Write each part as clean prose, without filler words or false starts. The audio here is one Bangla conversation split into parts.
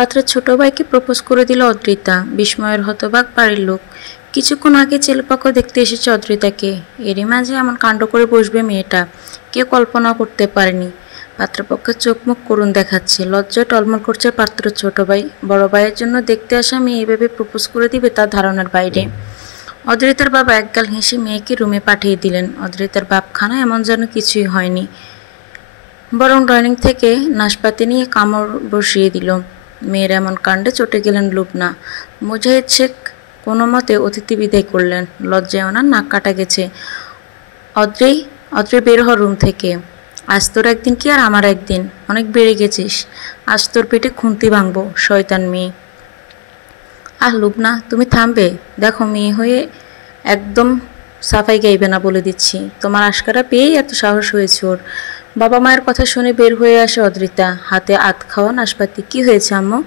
পাত্রের ছোট ভাইকে প্রপোজ করে দিল অদ্রিতা। বিস্ময়ের হতবাক বাড়ির লোক। কিছুক্ষণ আগে ছেলেপক্ষ দেখতে এসেছে অদ্রিতাকে, এরই মাঝে এমন কাণ্ড করে বসবে মেয়েটা কেউ কল্পনা করতে পারেনি। পাত্রপক্ষের চোখ মুখ করুণ দেখাচ্ছে, লজ্জায় টলমল করছে পাত্রের ছোট ভাই। বড় ভাইয়ের জন্য দেখতে আসা মেয়ে এভাবে প্রপোজ করে দিবে তার ধারণার বাইরে। অদ্রিতার বাবা একগাল হেসে মেয়েকে রুমে পাঠিয়ে দিলেন। অদ্রিতার বাপখানা এমন যেন কিছুই হয়নি, বরং ডাইনিং থেকে নাশপাতি নিয়ে কামড় বসিয়ে দিল। মেয়ের এমন কাণ্ডে চটে গেলেন লুবনা। মুজাহিদ শেখ কোনো মতে অতিথি বিদায় করলেন। লজ্জায় ওনার নাক কাটা গেছে। অদ্রে বের হ রুম থেকে। আজ তোর একদিন কি আর আমার একদিন, অনেক বেড়ে গেছিস। আজ তোর পেটে খুন্তি ভাঙবো, শয়তান মেয়ে। আহ লুবনা, তুমি থামবে? দেখো মেয়ে হয়ে একদম সাফাই গাইবে না বলে দিচ্ছি। তোমার আশকারা পেয়েই এত সাহস হয়েছে ওর। বাবা মায়ের কথা শুনে বের হয়ে আসে অদ্রিতা, হাতে আধ খাওয়া নাশপাতি। কি হয়েছে আম্মু,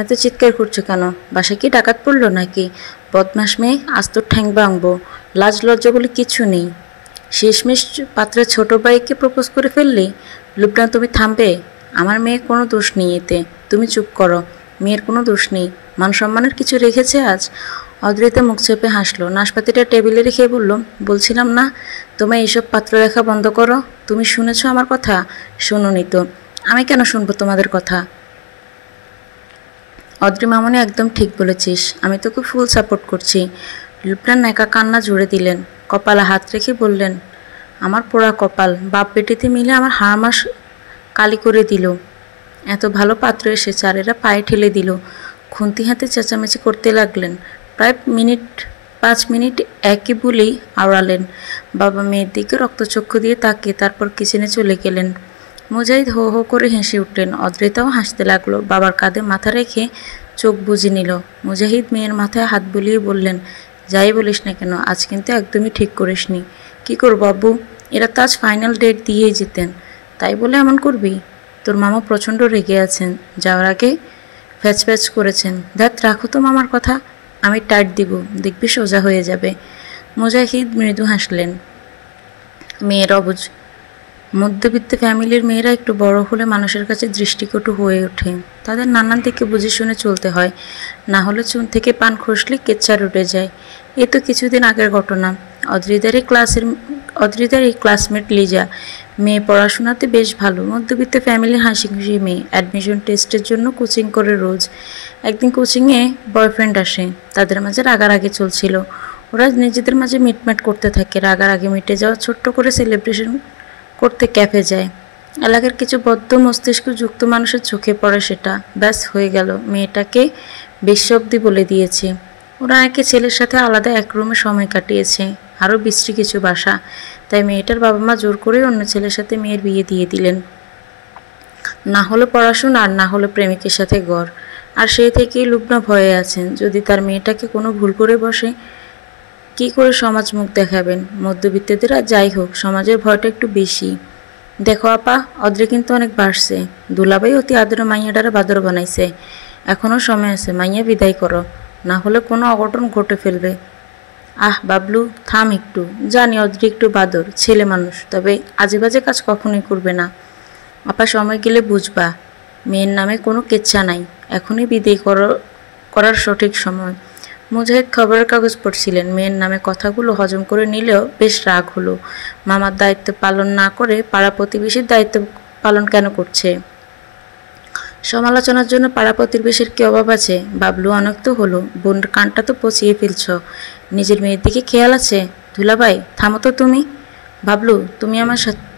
এত চিৎকার করছো কেন? বাসায় কি ডাকাত পড়লো নাকি? বদমাস মেয়ে, আজ তোর ঠ্যাং ভাঙবো। লাজ লজ্জা বলে কিছু নেই। শেষমেশ পাত্রের ছোট ভাইকে প্রপোজ করে ফেললি। লুবনা, তুমি থামবে? আমার মেয়ে কোনো দোষ নেই এতে, তুমি চুপ করো। মেয়ের কোনো দোষ নেই, মান সম্মানের কিছু রেখেছে আজ? অদ্রিতা মুখ চেপে হাসলো, নাশপাতিটা টেবিলে রেখে বলল, বলছিলাম না তোমায় এইসব পাত্র দেখা বন্ধ করো। তুমি শুনেছ আমার কথা? শোনোনি তো? আমি কেন শুনবো তোমাদের কথা? অদ্রি মামনি একদম ঠিক বলেছিস, আমি তোকে ফুল সাপোর্ট করছি। লুবনার নাকা কান্না জুড়ে দিলেন, কপালে হাত রেখে বললেন, আমার পোড়া কপাল, বাপ বেটিতে মিলে আমার হাড়মাস কালি করে দিল। এত ভালো পাত্র এসে চারেরা পায়ে ঠেলে দিল। খুন্তি হাতে চেঁচামেচি করতে লাগলেন। প্রায় 5 মিনিট একই বলেই আওড়ালেন। বাবা মেয়ের দিকে রক্তচক্ষু দিয়ে তাকিয়ে তারপর কিচেনে চলে গেলেন। মুজাহিদ হো হো করে হেসে উঠলেন। অদ্রিতাও হাসতে লাগলো। বাবার কাঁধে মাথা রেখে চোখ বুজে নিল। মুজাহিদ মেয়ের মাথায় হাত বুলিয়ে বললেন, যাই বলিস না কেন, আজ কিন্তু একদমই ঠিক করিসনি। কি করবো আব্বু, এরা তো আজ ফাইনাল ডেট দিয়েই যেতেন, তাই বলে এমন করবি? তোর মামা প্রচণ্ড রেগে আছেন, যাওয়ার আগে ফ্যাচ করেছেন। ধ্যাত, রাখো তো মামার কথা, আমি টাইট দিব, দেখবি সোজা হয়ে যাবে। মুজাহিদ মৃদু হাসলেন। মেয়ের অবুঝ। মধ্যবিত্ত ফ্যামিলির মেয়েরা একটু বড় হলে মানুষের কাছে দৃষ্টিকটু হয়ে ওঠে। তাদের নানান দিকে বুঝে শুনে চলতে হয়, না হলে চুন থেকে পান খসলে কেচ্চার উঠে যায়। এ তো কিছুদিন আগের ঘটনা। অদ্রিতারই ক্লাসমেট লিজা। মেয়ে পড়াশোনাতে বেশ ভালো, মধ্যবিত্ত ফ্যামিলির হাসি খুশি মেয়ে। অ্যাডমিশন টেস্টের জন্য কোচিং করে রোজ। একদিন কোচিংয়ে বয়ফ্রেন্ড আসে, তাদের মাঝে রাগারাগি চলছিল। ওরা নিজেদের মাঝে মিটমাট করতে থাকে। রাগারাগি মিটে যাওয়া ছোট্ট করে সেলিব্রেশন করতে ক্যাফে যায়। এলাকার কিছু বদ্ধ মস্তিষ্ক যুক্ত মানুষের চোখে পড়ে সেটা, ব্যাস হয়ে গেল। মেয়েটাকে বেশ্যব্দি বলে দিয়েছে। ওরা নাকি ছেলের সাথে আলাদা এক রুমে সময় কাটিয়েছে, আরও বিশ্রী কিছু বাসা। তাই মেয়েটার বাবা মা জোর করে অন্য ছেলের সাথে মেয়ের বিয়ে দিয়ে দিলেন। না হলে পড়াশোনা, আর না হলে প্রেমিকের সাথে গড়। আর সেই থেকেই লুবনা ভয়ে আছেন, যদি তার মেয়েটাকে কোনো ভুল করে বসে, কি করে সমাজ মুখ দেখাবেন? মধ্যবিত্তদের আর যাই হোক, সমাজের ভয়টা একটু বেশি। দেখো আপা, অদ্রে কিন্তু অনেক বাড়ছে। দুলাভাই অতি আদরে মাইয়াডারে বাদর বানাইছে। এখনও সময় আছে, মাইয়া বিদায় করো, না হলে কোনো অঘটন ঘটে ফেলবে। আহ বাবলু, থাম একটু। জানি অদ্রি একটু বাদর, ছেলে মানুষ, তবে আজেবাজে কাজ কখনোই করবে না। আপা, সময় গেলে বুঝবা, মেয়ের নামে কোনো কেচ্ছা নাই। এখনই বিদায় করার সঠিক সময়। মুজাহিদ খবরের কাগজ পড়ছিলেন। মেয়ের নামে কথাগুলো হজম করে নিলেও বেশ রাগ হলো। মামার দায়িত্ব পালন না করে পাড়া প্রতিবেশীর দায়িত্ব পালন কেন করছে? সমালোচনার জন্য পাড়া প্রতিবেশীর কি অভাব আছে? বাবলু অনেক তো হলো, বোনের কানটা তো পচিয়ে ফেলছ। নিজের মেয়ের দিকে খেয়াল আছে? দুলাভাই, থামো তো তুমি। বাবলু,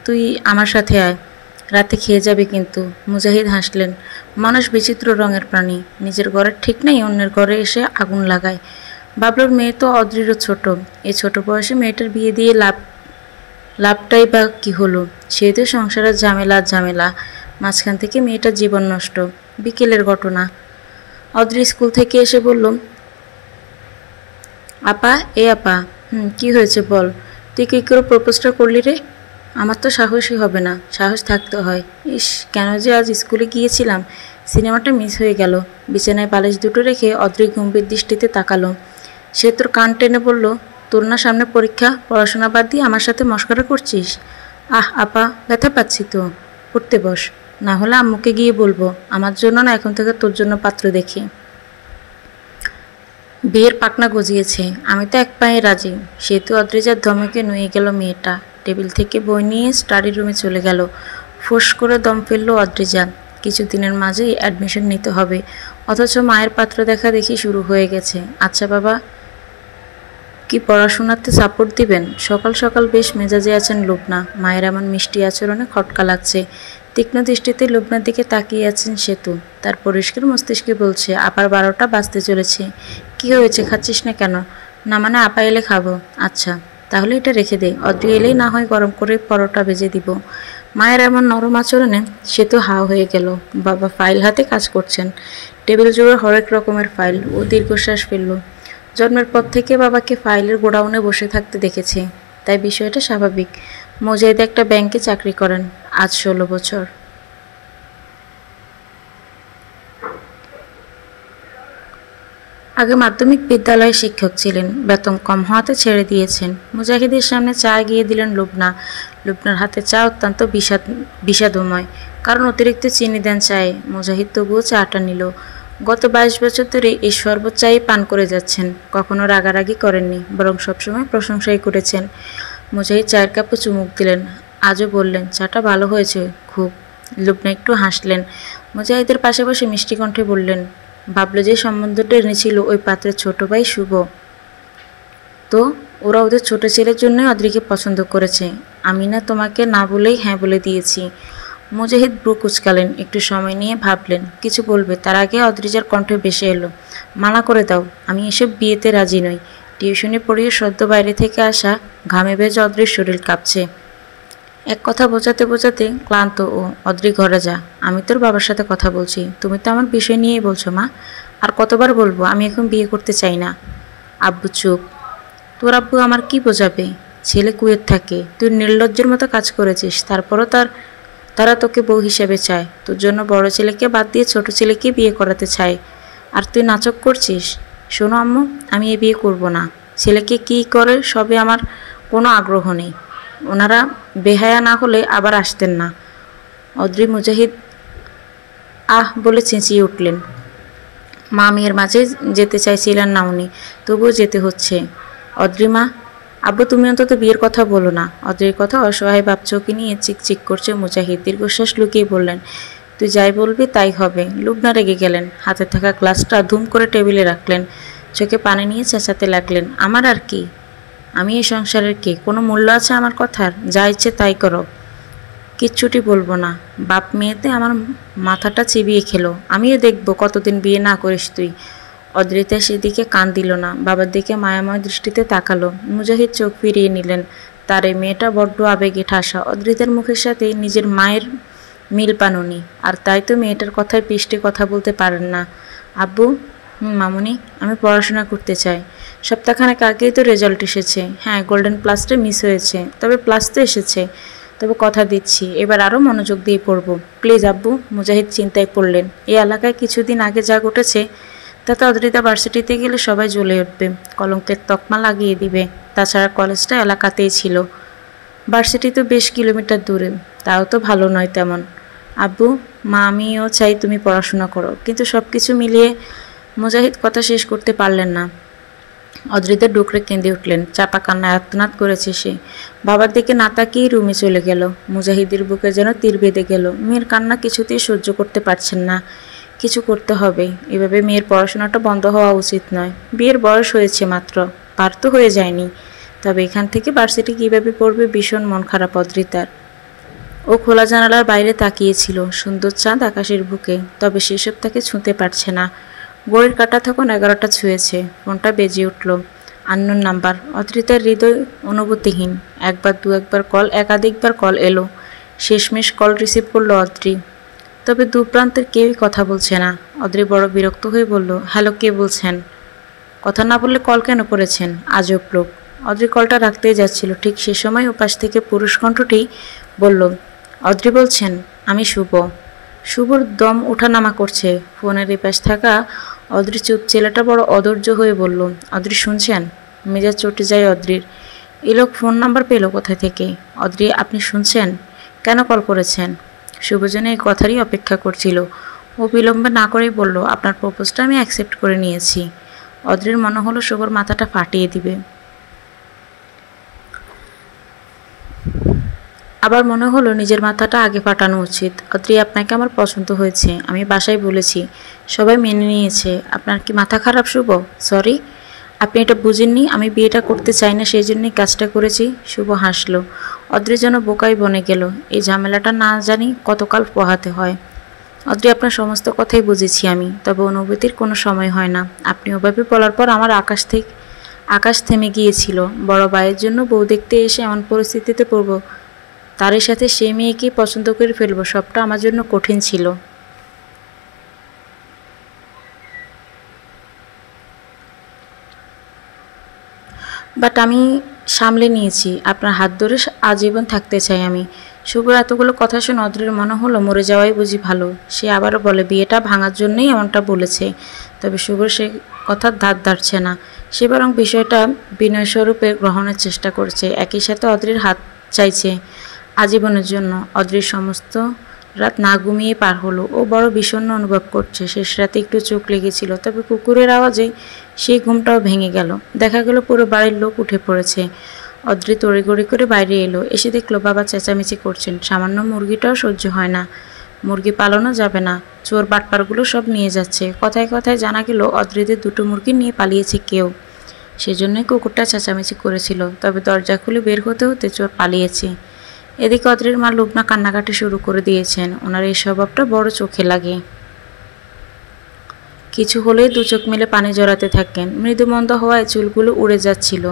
তুই আমার সাথে আয়, রাতে খেয়ে যাবে কিন্তু। মুজাহিদ হাসলেন। মানুষ বিচিত্র রঙের প্রাণী, নিজের ঘরের ঠিক নেই, অন্যের ঘরে এসে আগুন লাগায়। বাবলুর মেয়ে তো অদৃঢ় ছোট, এই ছোট বয়সে মেয়েটার বিয়ে দিয়ে লাভটাই বা কি হলো? সেই তো সংসারের ঝামেলা, মাঝখান থেকে মেয়েটার জীবন নষ্ট। বিকেলের ঘটনা। অদ্রি স্কুল থেকে এসে বলল, আপা, আপা। কি হয়েছে বল, তুই কি করে প্রপোজটা করলি রে? আমার তো সাহসই হবে না। সাহস থাকতে হয়। ইস, কেন যে আজ স্কুলে গিয়েছিলাম, সিনেমাটা মিস হয়ে গেল। বিছানায় বালিশ দুটো রেখে অদ্রি গম্ভীর দৃষ্টিতে তাকালো। সে তোর কান টেনে বলল, তোর না সামনে পরীক্ষা, পড়াশোনা বাদ দিয়ে আমার সাথে মশকরা করছিস? আহ আপা, ব্যথা পাচ্ছি তো, পড়তে বস। না হলে আম্মুকে গিয়ে বলবো, আমার জন্য না, এখন থেকে তোর জন্য পাত্র দেখি। বিয়ের পাকনা গজিয়েছে, আমি তো এক পায়ে রাজি। সেতু অদ্রিজার ধমকে নুয়ে গেল মেয়েটা। টেবিল থেকে বই নিয়ে স্টাডি রুমে চলে গেল। ফোঁস করে দম ফেললো অদ্রিজা। কিছুদিনের মাঝেই অ্যাডমিশন নিতে হবে, অথচ মায়ের পাত্র দেখা দেখি শুরু হয়ে গেছে। আচ্ছা বাবা, কি পড়াশোনাতে সাপোর্ট দিবেন? সকাল সকাল বেশ মেজাজে আছেন লুবনা। মায়ের এমন মিষ্টি আচরণে খটকা লাগছে। তীক্ষ্ণ দৃষ্টিতে লুবনার দিকে তাকিয়ে আছেন সেতু। তার পরিষ্কার মস্তিষ্কে বলছে, আপার 12টা বাজতে চলেছে। কি হয়েছে, খাচ্ছিস না কেন? না মানে আপা এলে খাবো। আচ্ছা তাহলে এটা রেখে দে, অদ্রি এলেই না হয় গরম করে পরোটা ভেজে দিব। মায়ের এমন নরম আচরণে সেতু হাও হয়ে গেল। বাবা ফাইল হাতে কাজ করছেন, টেবিল জুড়ে হরেক রকমের ফাইল। ও দীর্ঘশ্বাস ফেলল। জন্মের পর থেকে বাবাকে ফাইলের গোডাউনে বসে থাকতে দেখেছে, তাই বিষয়টা স্বাভাবিক। মোজাহিদ একটা ব্যাংকে চাকরি করেন, আজ 16 বছর। আগে মাধ্যমিক বিদ্যালয়ে শিক্ষক ছিলেন, বেতন কম হওয়াতে ছেড়ে দিয়েছেন। মুজাহিদের সামনে চা এগিয়ে দিলেন লুবনা। লুবনার হাতে চা অত্যন্ত বিষাদময়, কারণ অতিরিক্ত চিনি দেন চায়ে। মুজাহিদ তবুও চাটা নিল। গত 22 বছর ধরে এই শরবত চাই পান করে যাচ্ছেন, কখনো রাগারাগি করেননি, বরং সবসময় প্রশংসাই করেছেন। মুজাহিদ চায়ের কাপে চুমুক দিলেন। আজও বললেন, চাটা ভালো হয়েছে খুব। লুবনা একটু হাসলেন। মুজাহিদের পাশে বসে মিষ্টি কণ্ঠে বললেন, ভাবলো যে সম্বন্ধটা এনেছিল ওই পাত্রের ছোট ভাই শুভ। তো ওরা ওদের ছোট ছেলের জন্যই অদ্রিকে পছন্দ করেছে। আমি না তোমাকে না বলেই হ্যাঁ বলে দিয়েছি। মুজাহিদ ব্রু কুচকালেন, একটু সময় নিয়ে ভাবলেন কিছু বলবে, তার আগে অদ্রিজার কণ্ঠে ভেসে এলো, মানা করে দাও, আমি এসব বিয়েতে রাজি নই। টিউশনে পড়িয়ে সদ্য বাইরে থেকে আসা, ঘামে ভেজা অদ্রির শরীর কাঁপছে। এক কথা বোঝাতে বোঝাতে ক্লান্ত ও। অদ্রি ঘরে যা, আমি তোর বাবার সাথে কথা বলছি। তুমি তো আমার বিষয় নিয়েই বলছো মা। আর কতবার বলবো আমি এখন বিয়ে করতে চাই না। আব্বু চুপ। তোর আব্বু আমার কি বোঝাবে? ছেলে কুয়েত থাকে, তুই নির্লজ্জের মতো কাজ করেছিস, তারপরও তারা তোকে বউ হিসেবে চায়। তোর জন্য বড় ছেলেকে বাদ দিয়ে ছোট ছেলেকে বিয়ে করাতে চায়, আর তুই নাচক করছিস। শোনো আম্মু, আমি এ বিয়ে করব না। ছেলেকে কি করে সবে আমার কোনো আগ্রহ নেই। ওনারা বেহায়া না হলে আবার আসতেন না। অদ্রি মুজাহিদ আহ বলে চেঁচিয়ে উঠলেন। মা মেয়ের মাঝে যেতে চাইছিলেন না উনি, তবুও যেতে হচ্ছে। অদ্রিমা, আব্বু তুমি অন্তত বিয়ের কথা বলো না। অদ্রির কথা অসহায় বাপচৌকি নিয়ে চিকচিক করছে মুজাহিদ। দীর্ঘশ্বাস লুকিয়ে বললেন, তুই যাই বলবি তাই হবে। লুবনা রেগে গেলেন, হাতে থাকা গ্লাসটা ধুম করে টেবিলে রাখলেন। চোখে পানি নিয়ে চেঁচাতে লাগলেন, আমার আর কি? আমি এই সংসারের কে? কোনো মূল্য আছে আমার কথার? যা ইচ্ছে তাই করো, কিচ্ছুটি বলবো না। বাপ মেয়েতে আমার মাথাটা চিবিয়ে খেলো। আমিও দেখবো কতদিন বিয়ে না করিস তুই। অদ্রিতা সেদিকে কান দিল না, বাবার দিকে মায়াময় দৃষ্টিতে তাকালো। মুজাহিদ চোখ ফিরিয়ে নিলেন। তার এই মেয়েটা বড্ড আবেগে ঠাসা। অদ্রিতার মুখের সাথে নিজের মায়ের মিল পান উনি, আর তাই তো মেয়েটার কথায় পৃষ্ঠে কথা বলতে পারেন না। আব্বু, মামুনি, আমি পড়াশোনা করতে চাই। সপ্তাহখানেক আগেই তো রেজাল্ট এসেছে। হ্যাঁ, গোল্ডেন প্লাসটা মিস হয়েছে, তবে প্লাস তো এসেছে। তবে কথা দিচ্ছি এবার আরও মনোযোগ দিয়ে পড়ব। প্লিজ আব্বু। মুজাহিদ চিন্তায় পড়লেন। এই এলাকায় কিছুদিন আগে যা ঘটেছে, তাতে অদ্রিতা ভার্সিটিতে গেলে সবাই জ্বলে উঠবে, কলঙ্কের তকমা লাগিয়ে দিবে। তাছাড়া কলেজটা এলাকাতেই ছিল, ভার্সিটি তো বেশ কিলোমিটার দূরে, তাও তো ভালো নয় তেমন। আব্বু, মা, আমিও চাই তুমি পড়াশোনা করো, কিন্তু সব কিছু মিলিয়ে। মুজাহিদ কথা শেষ করতে পারলেন না। অদ্রিতা ডুকরে কেঁদে উঠলেন। চাপা কান্নায় আর্তনাদ করেছে সে। বাবার দিকে না তাকিয়েই রুমে চলে গেল। মুজাহিদের বুকে যেন তীর বেঁধে গেল। মেয়ের কান্না কিছুতেই সহ্য করতে পারছেন না। কিছু করতে হবে, এভাবে মেয়ের পড়াশোনাটা বন্ধ হওয়া উচিত নয়। বিয়ের বয়স হয়েছে মাত্র, পার তো হয়ে যায়নি। তবে এখান থেকে ভার্সিটি কীভাবে পড়বে, ভীষণ মন খারাপ অদ্রিতার। ও খোলা জানালার বাইরে তাকিয়েছিল, সুন্দর চাঁদ আকাশের বুকে, তবে সেসব তাকে ছুঁতে পারছে না। ঘড়ির কাঁটা তখন 11টা ছুঁয়েছে। ফোনটা বেজে উঠল। Unknown number. অদ্রিতার হৃদয় অনুভূতিহীন। একবার দু একবার কল, একাধিকবার কল এলো। শেষমেশ কল রিসিভ করলো অদ্রি। তবে দু প্রান্তের কেউই কথা বলছে না। অদ্রি বড় বিরক্ত হয়ে বলল, হ্যালো, কে বলছেন? কথা না বললে কল কেন করেছেন? আজব লোক। অদ্রি কলটা রাখতেই যাচ্ছিল, ঠিক সে সময় ওপাশ থেকে পুরুষ কণ্ঠটি বলল, অদ্রি বলছেন? আমি শুভ। শুভর দম ওঠানামা করছে। ফোনের এপাশ থাকা অদ্রি চুপ। ছেলেটা বড় অধৈর্য হয়ে বলল, অদ্রি শুনছেন? মেজাজ চটে যায় অদ্রির। এ লোক ফোন নাম্বার পেল কোথা থেকে? অদ্রি, আপনি শুনছেন? কেন কল করেছেন? শুভ যেন এই কথারই অপেক্ষা করছিল। ও বিলম্বে না করেই বলল, আপনার প্রপোজটা আমি অ্যাকসেপ্ট করে নিয়েছি। অদ্রির মনে হলো শুভর মাথাটা ফাটিয়ে দিবে, আবার মনে হলো নিজের মাথাটা আগে ফাটানো উচিত। অদ্রি, আপনাকে আমার পছন্দ হয়েছে, আমি বাসায় বলেছি, সবাই মেনে নিয়েছে। আপনার কি মাথা খারাপ শুভ? সরি, আপনি এটা বুঝেননি, আমি বিয়েটা করতে চাই না, সেই জন্যই কাজটা করেছি। শুভ হাসলো। অদ্রি যেন বোকাই বনে গেল, এই ঝামেলাটা না জানি কতকাল পোহাতে হয়। অদ্রি, আপনার সমস্ত কথাই বুঝেছি আমি, তবে অনুভূতির কোনো সময় হয় না। আপনি ওভাবে বলার পর আমার আকাশ থেমে গিয়েছিল। বড় ভাইয়ের জন্য বউ দেখতে এসে এমন পরিস্থিতিতে পড়ব, তার সাথে সে মেয়েকেই পছন্দ করে ফেলবো, সবটা আমার জন্য কঠিন ছিল। বাট আমি সামলে নিয়েছি, আপনার হাত ধরে আজীবন থাকতে চাই আমি। শুভর এতগুলো কথা শুনে অদ্রির মনে হলো মরে যাওয়াই বুঝি ভালো। সে আবারও বলে, বিয়েটা ভাঙার জন্যই এমনটা বলেছে। তবে শুভর সে কথার ধার ধারছে না, সে বরং বিষয়টা বিনয়স্বরূপে গ্রহণের চেষ্টা করছে। একই সাথে অদ্রির হাত চাইছে আজীবনের জন্য। অদ্রির সমস্ত রাত না ঘুমিয়ে পার হলো। ও বড় বিষণ্ণ অনুভব করছে। শেষ রাতে একটু চোখ লেগেছিল, তবে কুকুরের আওয়াজে সেই ঘুমটাও ভেঙে গেল। দেখা গেল পুরো বাড়ির লোক উঠে পড়েছে। অদ্রি তড়িঘড়ি করে বাইরে এলো, এসে দেখলো বাবা চেঁচামেচি করছেন। সামান্য মুরগিটাও সহ্য হয় না, মুরগি পালানো যাবে না, চোর বাটপারগুলো সব নিয়ে যাচ্ছে। কথায় কথায় জানা গেল অদ্রিদের দুটো মুরগি নিয়ে পালিয়েছে কেউ, সেজন্যই কুকুরটা চেঁচামেচি করেছিল। তবে দরজা খুলে বের হতে হতে চোর পালিয়েছে। এদিকে অদ্রির মা লুবনা কান্নাকাটি শুরু করে দিয়েছেন। ওনার এই স্বভাবটা বড় চোখে লাগে। কিছু হলেই দু চোখ মিলে পানি জড়াতে থাকেন। মৃদুমন্দ হওয়ায় চুলগুলো উড়ে যাচ্ছিল।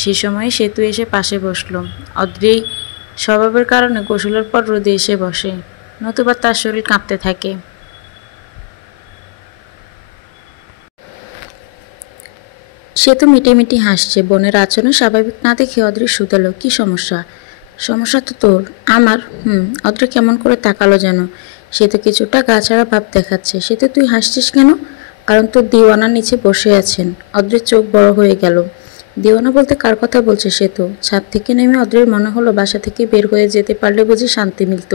সে সময় সেতু এসে পাশে বসলো। অদ্রি স্বভাবের কারণে গোসলের পর রোদে এসে বসে, নতুবা তার শরীর কাঁপতে থাকে। সে তো মিটিমিটি হাসছে। বোনের আচরণ স্বাভাবিক না দেখে অদ্রি শুধালো, কি সমস্যা? সমস্যা তো তোর। আমার? অদ্রি কেমন করে তাকালো যেন। সে তো কিছুটা গাছাড়া ভাব দেখাচ্ছে। সে তো তুই হাসছিস কেন? কারণ তোর দিওয়ানা নিচে বসে আছেন। অদ্রির চোখ বড় হয়ে গেল। দিওয়ানা বলতে কার কথা বলছে সে? তো ছাদ থেকে নেমে অদ্রির মনে হলো বাসা থেকে বের হয়ে যেতে পারলে বুঝি শান্তি মিলত।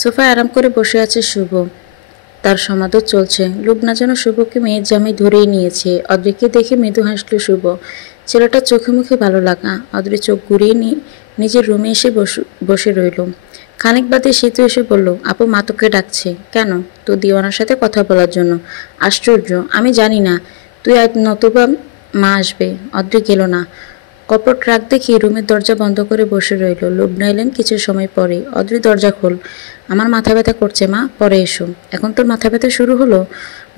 সোফায় আরাম করে বসে আছে শুভ, তার সমাদর চলছে। লুবনা যেন শুভকে মেয়ের জামাই ধরেই নিয়েছে। অদ্রিকে দেখে মৃদু হাসল শুভ। ছেলেটার চোখে মুখে ভালো লাগা। অদ্রি চোখ ঘুরিয়ে নিজের রুমে এসে বসে রইল। খানিক বাদে সেতু এসে বলল, আপু মা তোকে ডাকছে। কেন? তো দিওয়ানার সাথে কথা বলার জন্য। আশ্চর্য, আমি জানি না তুই আজ, নতুবা মা আসবে। অদ্রি গেল না। কপট রাগ দেখিয়ে রুমের দরজা বন্ধ করে বসে রইল। লুবনা এলেন কিছু সময় পরে। অদ্রি, দরজা খোল, আমার মাথা ব্যথা করছে মা, পরে এসো। এখন তোর মাথা ব্যথা শুরু হলো?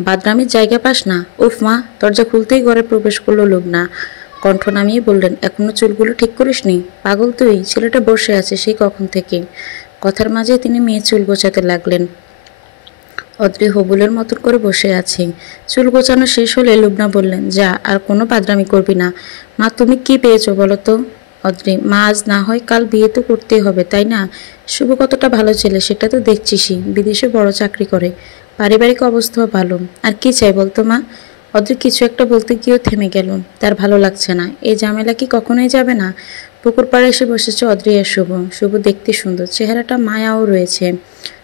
বাদরামির জায়গা পাস না? উফ মা। দরজা খুলতেই ঘরে প্রবেশ করলো লুবনা। কণ্ঠ নামিয়ে বললেন, এখনো চুলগুলো ঠিক করিসনি? পাগল তুই, ছেলেটা বসে আছে সেই কখন থেকে। কথার মাঝে তিনি মেয়ে চুল গোছাতে লাগলেন। অদ্রি হবুলের মতন করে বসে আছে। চুল গোছানো শেষ হলে লুবনা বললেন, যা, আর কোনো বাদরামি করবি না। মা তুমি কি পেয়েছো বলো তো? অদ্রি, মা আজ না হয় কাল বিয়ে তো করতেই হবে তাই না? শুভ কতটা ভালো ছেলে সেটা তো দেখছিসই, বিদেশে বড় চাকরি করে, পারিবারিক অবস্থাও ভালো, আর কি চাই বলতো মা? অদ্রি কিছু একটা বলতে গিয়েও থেমে গেল। তার ভালো লাগছে না। এই ঝামেলা কি কখনোই যাবে না? পুকুর পাড়ে এসে বসেছে অদ্রি আর শুভ। শুভ দেখতে সুন্দর, চেহারাটা মায়াও রয়েছে,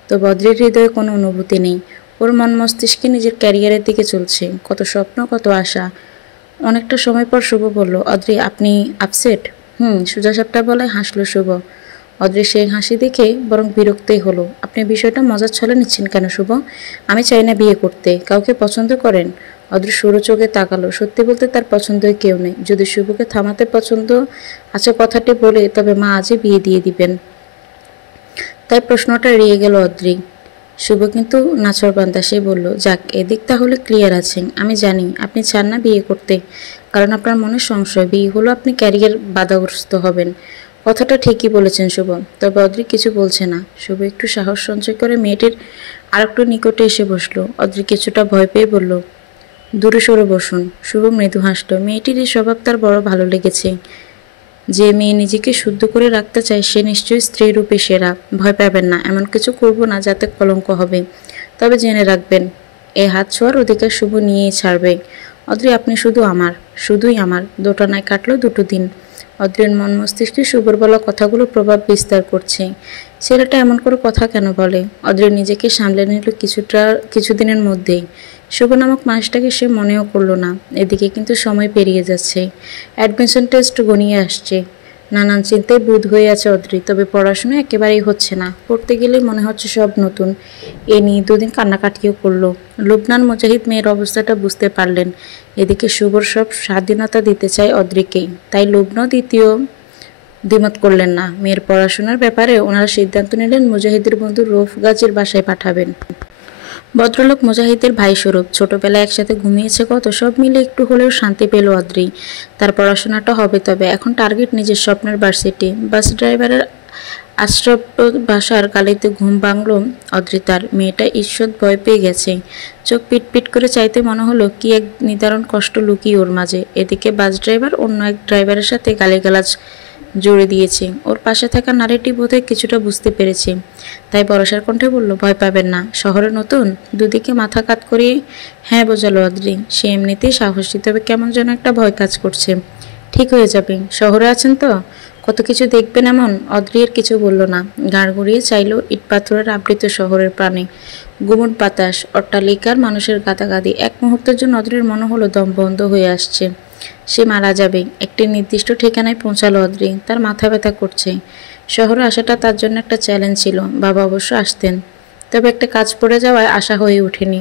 তো অদ্রির হৃদয়ে কোনো অনুভূতি নেই। ওর মন মস্তিষ্কে নিজের ক্যারিয়ারের দিকে চলছে, কত স্বপ্ন কত আশা। অনেকটা সময় পর শুভ বলল, অদ্রি আপনি আপসেট? সোজাসাপটা বলে হাসলো শুভ। অদ্রি সেই হাসি দেখে বরং বিরক্তই হলো। আপনি বিষয়টা মজার ছলে নিচ্ছেন কেন শুভ? আমি চাই না বিয়ে করতে। কাউকে পছন্দ করেন? অদ্রি সরু চোখে তাকালো। সত্যি বলতে তার পছন্দই কেউ নেই। যদি শুভকে থামাতে পছন্দ আছে কথাটি বলে, তবে মা আজই বিয়ে দিয়ে দিবেন। তাই প্রশ্নটা এড়িয়ে গেল অদ্রি। শুভ কিন্তু নাছোড়বান্দা। সে বলল, যাক, এদিক তাহলে ক্লিয়ার আছে। আমি জানি আপনি চান না বিয়ে করতে, কারণ আপনার মনে সংশয় বিয়ে হলো আপনি ক্যারিয়ার বাধাগ্রস্ত হবেন। কথাটা ঠিকই বলেছেন শুভ। তবে অদ্রি কিছু বলছে না। শুভ একটু সাহস সঞ্চয় করে মেয়েটির আরেকটু নিকটে এসে বসলো। অদ্রি কিছুটা ভয় পেয়ে বলল, দূরে সরে বসুন। শুভ মৃদু হাসল। মেয়েটির এই স্বভাব তার বড় ভালো লেগেছে। যে মেয়ে নিজেকে শুদ্ধ করে রাখতে চায় সে নিশ্চয়ই স্ত্রী রূপে সেরা। ভয় পাবেন না, এমন কিছু করব না যাতে কলঙ্ক হবে। তবে জেনে রাখবেন, এ হাত ছোঁয়ার অধিকার শুভ নিয়েই ছাড়বে। অদ্রি আপনি শুধু আমার, শুধুই আমার। দোটানায় কাটলো দুটো দিন। অদ্রির মন মস্তিষ্কে শুভর বলা কথাগুলো প্রভাব বিস্তার করছে। ছেলেটা এমন করে কথা কেন বলে? অদ্রি নিজেকে সামলে নিল কিছুদিনের মধ্যেই। শুভ নামক মানুষটাকে সে মনেও করলো না। এদিকে কিন্তু সময় পেরিয়ে যাচ্ছে, অ্যাডমিশন টেস্ট ঘনিয়ে আসছে। নানান চিন্তায় বুঁদ হয়ে আছে অদ্রি, তবে পড়াশোনা একেবারেই হচ্ছে না। পড়তে গেলেই মনে হচ্ছে সব নতুন। এ নিয়ে দুদিন কান্নাকাটিও করলো। লুবনান মুজাহিদ মেয়ের অবস্থাটা বুঝতে পারলেন। এদিকে শুভর সব স্বাধীনতা দিতে চায় অদ্রিকেই, তাই লুবনাও দ্বিমত করলেন না। মেয়ের পড়াশোনার ব্যাপারে ওনারা সিদ্ধান্ত নিলেন মুজাহিদের বন্ধু রৌফ গাজীর বাসায় পাঠাবেন। ভদ্রলোক মুজাহিদের ভাইস্বরূপ, ছোটবেলায় একসাথে ঘুমিয়েছে কত, সব মিলে একটু হলেও শান্তি পেল অদ্রি। তার পড়াশোনাটা হবে, তবে এখন টার্গেট নিজের স্বপ্নের ভার্সিটি। বাস ড্রাইভারের আশ্রব ভাষার গালিতে ঘুম ভাঙল অদ্রি তার। মেয়েটা ঈষৎ ভয় পেয়ে গেছে। চোখ পিটপিট করে চাইতে মনে হলো কি এক নিদারুণ কষ্ট লুকিয়ে ওর মাঝে। এদিকে বাস ড্রাইভার অন্য এক ড্রাইভারের সাথে গালিগালাজ জুড়ে দিয়েছে। ওর পাশে থাকা নারীটি বোধহয় কিছুটা বুঝতে পেরেছে, তাই বরসার কণ্ঠে বলল, ভয় পাবেন না, শহরে নতুন। দুদিকে মাথা কাত করিয়ে হ্যাঁ বোঝালো অদ্রি। সে এমনিতেই সাহসী, তবে কেমন যেন একটা ভয় কাজ করছে। ঠিক হয়ে যাবে, শহরে আছেন তো, কত কিছু দেখবেন এমন। অদ্রি আর কিছু বলল না, ঘাড় ঘুরিয়ে চাইল ইট পাথরের আবৃত শহরের প্রাণে। গুমট বাতাস, অট্টালিকার মানুষের গাদাগাদি। এক মুহূর্তের জন্য অদ্রির মনে হলো দম বন্ধ হয়ে আসছে, সে মারা যাবে। একটি নির্দিষ্ট ঠিকানায় পৌঁছালো অদ্রি। তার মাথা ব্যথা করছে। শহরে আসাটা তার জন্য একটা চ্যালেঞ্জ ছিল। বাবা অবশ্য আসতেন, তবে একটা কাজ পড়ে যাওয়ায় আশা হয়ে ওঠেনি।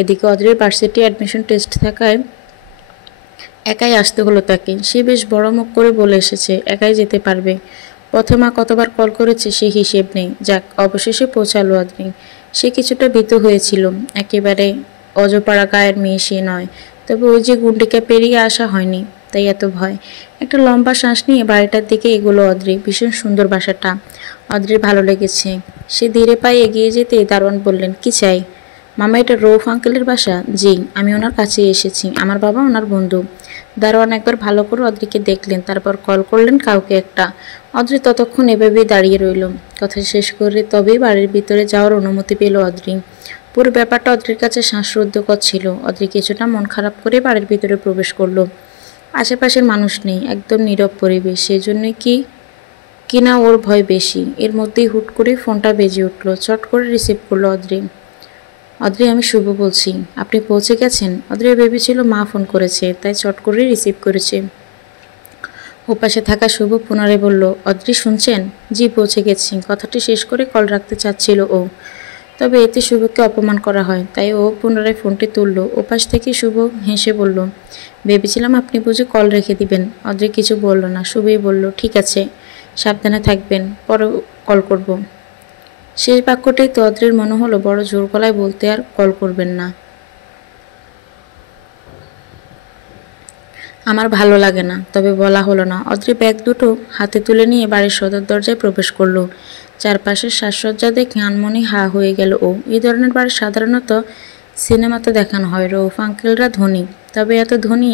এদিকে অদ্রির ভার্সিটি অ্যাডমিশন টেস্ট থাকায় একাই আসতে হলো তাকে। সে বেশ বড় মুখ করে বলে এসেছে একাই যেতে পারবে। পথে মা কতবার কল করেছে সে হিসেব নেই। যাক, অবশেষে পৌঁছালো অদ্রি। সে কিছুটা ভীত হয়েছিল, একেবারে অজপাড়া গায়ের মেয়ে সে নয়, তবে ওই যে গুন্ডিকা পেরিয়ে আসা হয়নি, তাই এত ভয়। একটা লম্বা শ্বাস নিয়ে বাড়িটার দিকে এগোলো অদ্রি। ভীষণ সুন্দর বাসাটা, অদ্রির ভালো লেগেছে। সে ধীরে পায়ে এগিয়ে যেতে দারোয়ান বললেন, কি চাই? মামা, এটা রৌফ আঙ্কেলের বাসা? জি, আমি ওনার কাছে এসেছি, আমার বাবা ওনার বন্ধু। দারোয়ান একবার ভালো করে অদ্রিকে দেখলেন, তারপর কল করলেন কাউকে একটা। অদ্রি ততক্ষণ এভাবেই দাঁড়িয়ে রইল। কথা শেষ করে তবেই বাড়ির ভিতরে যাওয়ার অনুমতি পেল অদ্রি। পুরো ব্যাপারটা অদ্রির কাছে শ্বাসরুদ্ধকর ছিল। অদ্রি কিছুটা মন খারাপ করে বাড়ির ভিতরে প্রবেশ করলো। আশেপাশের মানুষ নেই, একদম নীরব পরিবেশ। সেজন্যই কিনা ওর ভয় বেশি। এর মধ্যেই হুট করে ফোনটা বেজে উঠলো। চট করে রিসিভ করলো অদ্রি। অদ্রি, আমি শুভ বলছি, আপনি পৌঁছে গেছেন? অদ্রি ভেবেছিল মা ফোন করেছে, তাই চট করে রিসিভ করেছে। ওপাশে থাকা শুভ পুনরায় বলল, অদ্রি শুনছেন? জি, পৌঁছে গেছি। কথাটি শেষ করে কল রাখতে চাচ্ছিল ও, তবে এতে শুভকে অপমান করা হয়, তাই ও পুনরায় ফোনটি তুলল। ওপাশ থেকে শুভ হেসে বলল, ভেবেছিলাম আপনি বুঝে কল রেখে দিবেন। অদ্রি কিছু বলল না। শুভই বলল, ঠিক আছে, সাবধানে থাকবেন, পরে কল করব। শেষ বাক্যটাই তো অদ্রির মনে হলো বড় জোর গলায় বলতে, আর কল করবেন না, আমার ভালো লাগে না। তবে বলা হলো না। অদ্রি ব্যাগ দুটো হাতে তুলে নিয়ে বাড়ির সদর দরজায় প্রবেশ করলো। চারপাশের সাজসজ্জা দেখে আনমনি হা হয়ে গেল ও। এই ধরনের বাড়ি সাধারণত সিনেমাতে দেখানো হয়। রৌফ আঙ্কেলরা ধনী, তবে এত ধনী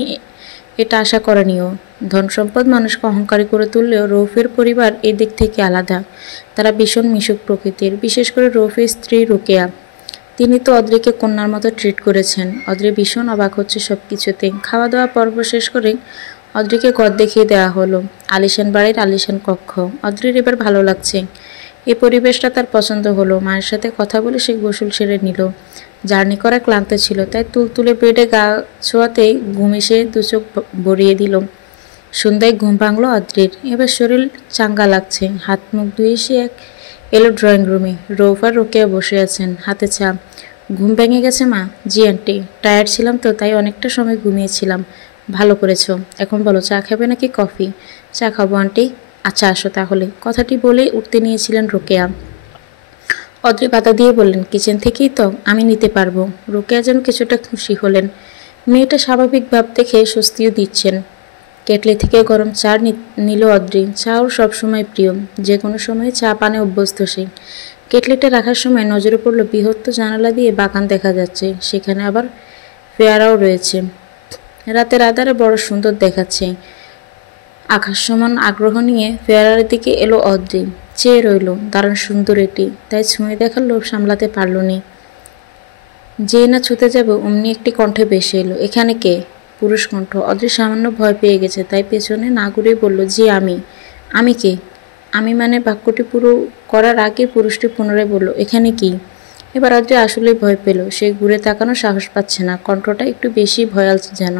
এটা আশা করেনি ও। ধন সম্পদ মানুষকে অহংকারী করে তুললেও রৌফের পরিবার এই দিক থেকে আলাদা। তারা ভীষণ মিশুক প্রকৃতির, বিশেষ করে রৌফের স্ত্রী রোকেয়া। তিনি তো অদ্রিকে কন্যার মতো ট্রিট করেছেন। অদ্রি ভীষণ অবাক হচ্ছে সব কিছুতে। খাওয়া দাওয়া পর্ব শেষ করে অদ্রিকে ঘর দেখিয়ে দেওয়া হলো। আলিশান বাড়ির আলিশান কক্ষ। অদ্রির এবার ভালো লাগছে। এই পরিবেশটা তার পছন্দ হলো। মায়ের সাথে কথা বলে সে গোসল সেরে নিল। জার্নি করা ক্লান্ত ছিল, তাই তুলতুলে বেডে গা ছোঁয়াতেই ঘুম এসে দুচোখ ভরিয়ে দিল। সন্ধ্যায় ঘুম ভাঙল অদ্রির। এবার শরীর চাঙ্গা লাগছে। হাত মুখ ধুয়ে সে এলো ড্রয়িং রুমে। রৌফ আর রোকেয়া বসে আছেন, হাতে চা। ঘুম ভেঙে গেছে মা? জি আন্টি, টায়ার্ড ছিলাম তো, তাই অনেকটা সময় ঘুমিয়েছিলাম। ভালো করেছো। এখন বলো, চা খাবে নাকি কফি? চা খাবো আন্টি। আচ্ছা আসো তাহলে। কথাটি বলেই উঠতে নিয়েছিলেন রোকেয়া। অদ্রি বাধা দিয়ে বললেন, কিচেন থেকেই তো, আমি নিতে পারবো। রোকেয়া যেন কিছুটা খুশি হলেন। মেয়েটা স্বাভাবিক ভাব দেখে স্বস্তিও দিচ্ছেন। কেটলি থেকে গরম চা নিল অদ্রি। চা ওর সবসময় প্রিয়, যে কোনো সময় চা পানে অভ্যস্ত সে। কেটলিটা রাখার সময় নজরে পড়ল বৃহত্ত জানালা দিয়ে বাগান দেখা যাচ্ছে, সেখানে আবার পেয়ারাও রয়েছে। রাতের আধারে বড় সুন্দর দেখাচ্ছে। আকাশ সমান আগ্রহ নিয়ে পেয়ারার দিকে এলো অদ্রি। চেয়ে রইল, দারুণ সুন্দর এটি, তাই ছুঁয়ে দেখার লোভ সামলাতে পারল নি। যে না ছুতে যাবে অমনি একটি কণ্ঠে ভেসে এলো, এখানে কে? পুরুষ কণ্ঠ। অদ্রি সামান্য ভয় পেয়ে গেছে, তাই পেছনে না ঘুরে বলল, জি আমি। আমি কে? আমি মানে বাক্যটি পুরো করার আগে পুরুষটি পুনরায় বলল, এখানে কি? এবার অদ্রি আসলেই ভয় পেল। সে ঘুরে তাকানোর সাহস পাচ্ছে না, কণ্ঠটা একটু বেশি ভয়াল যেন।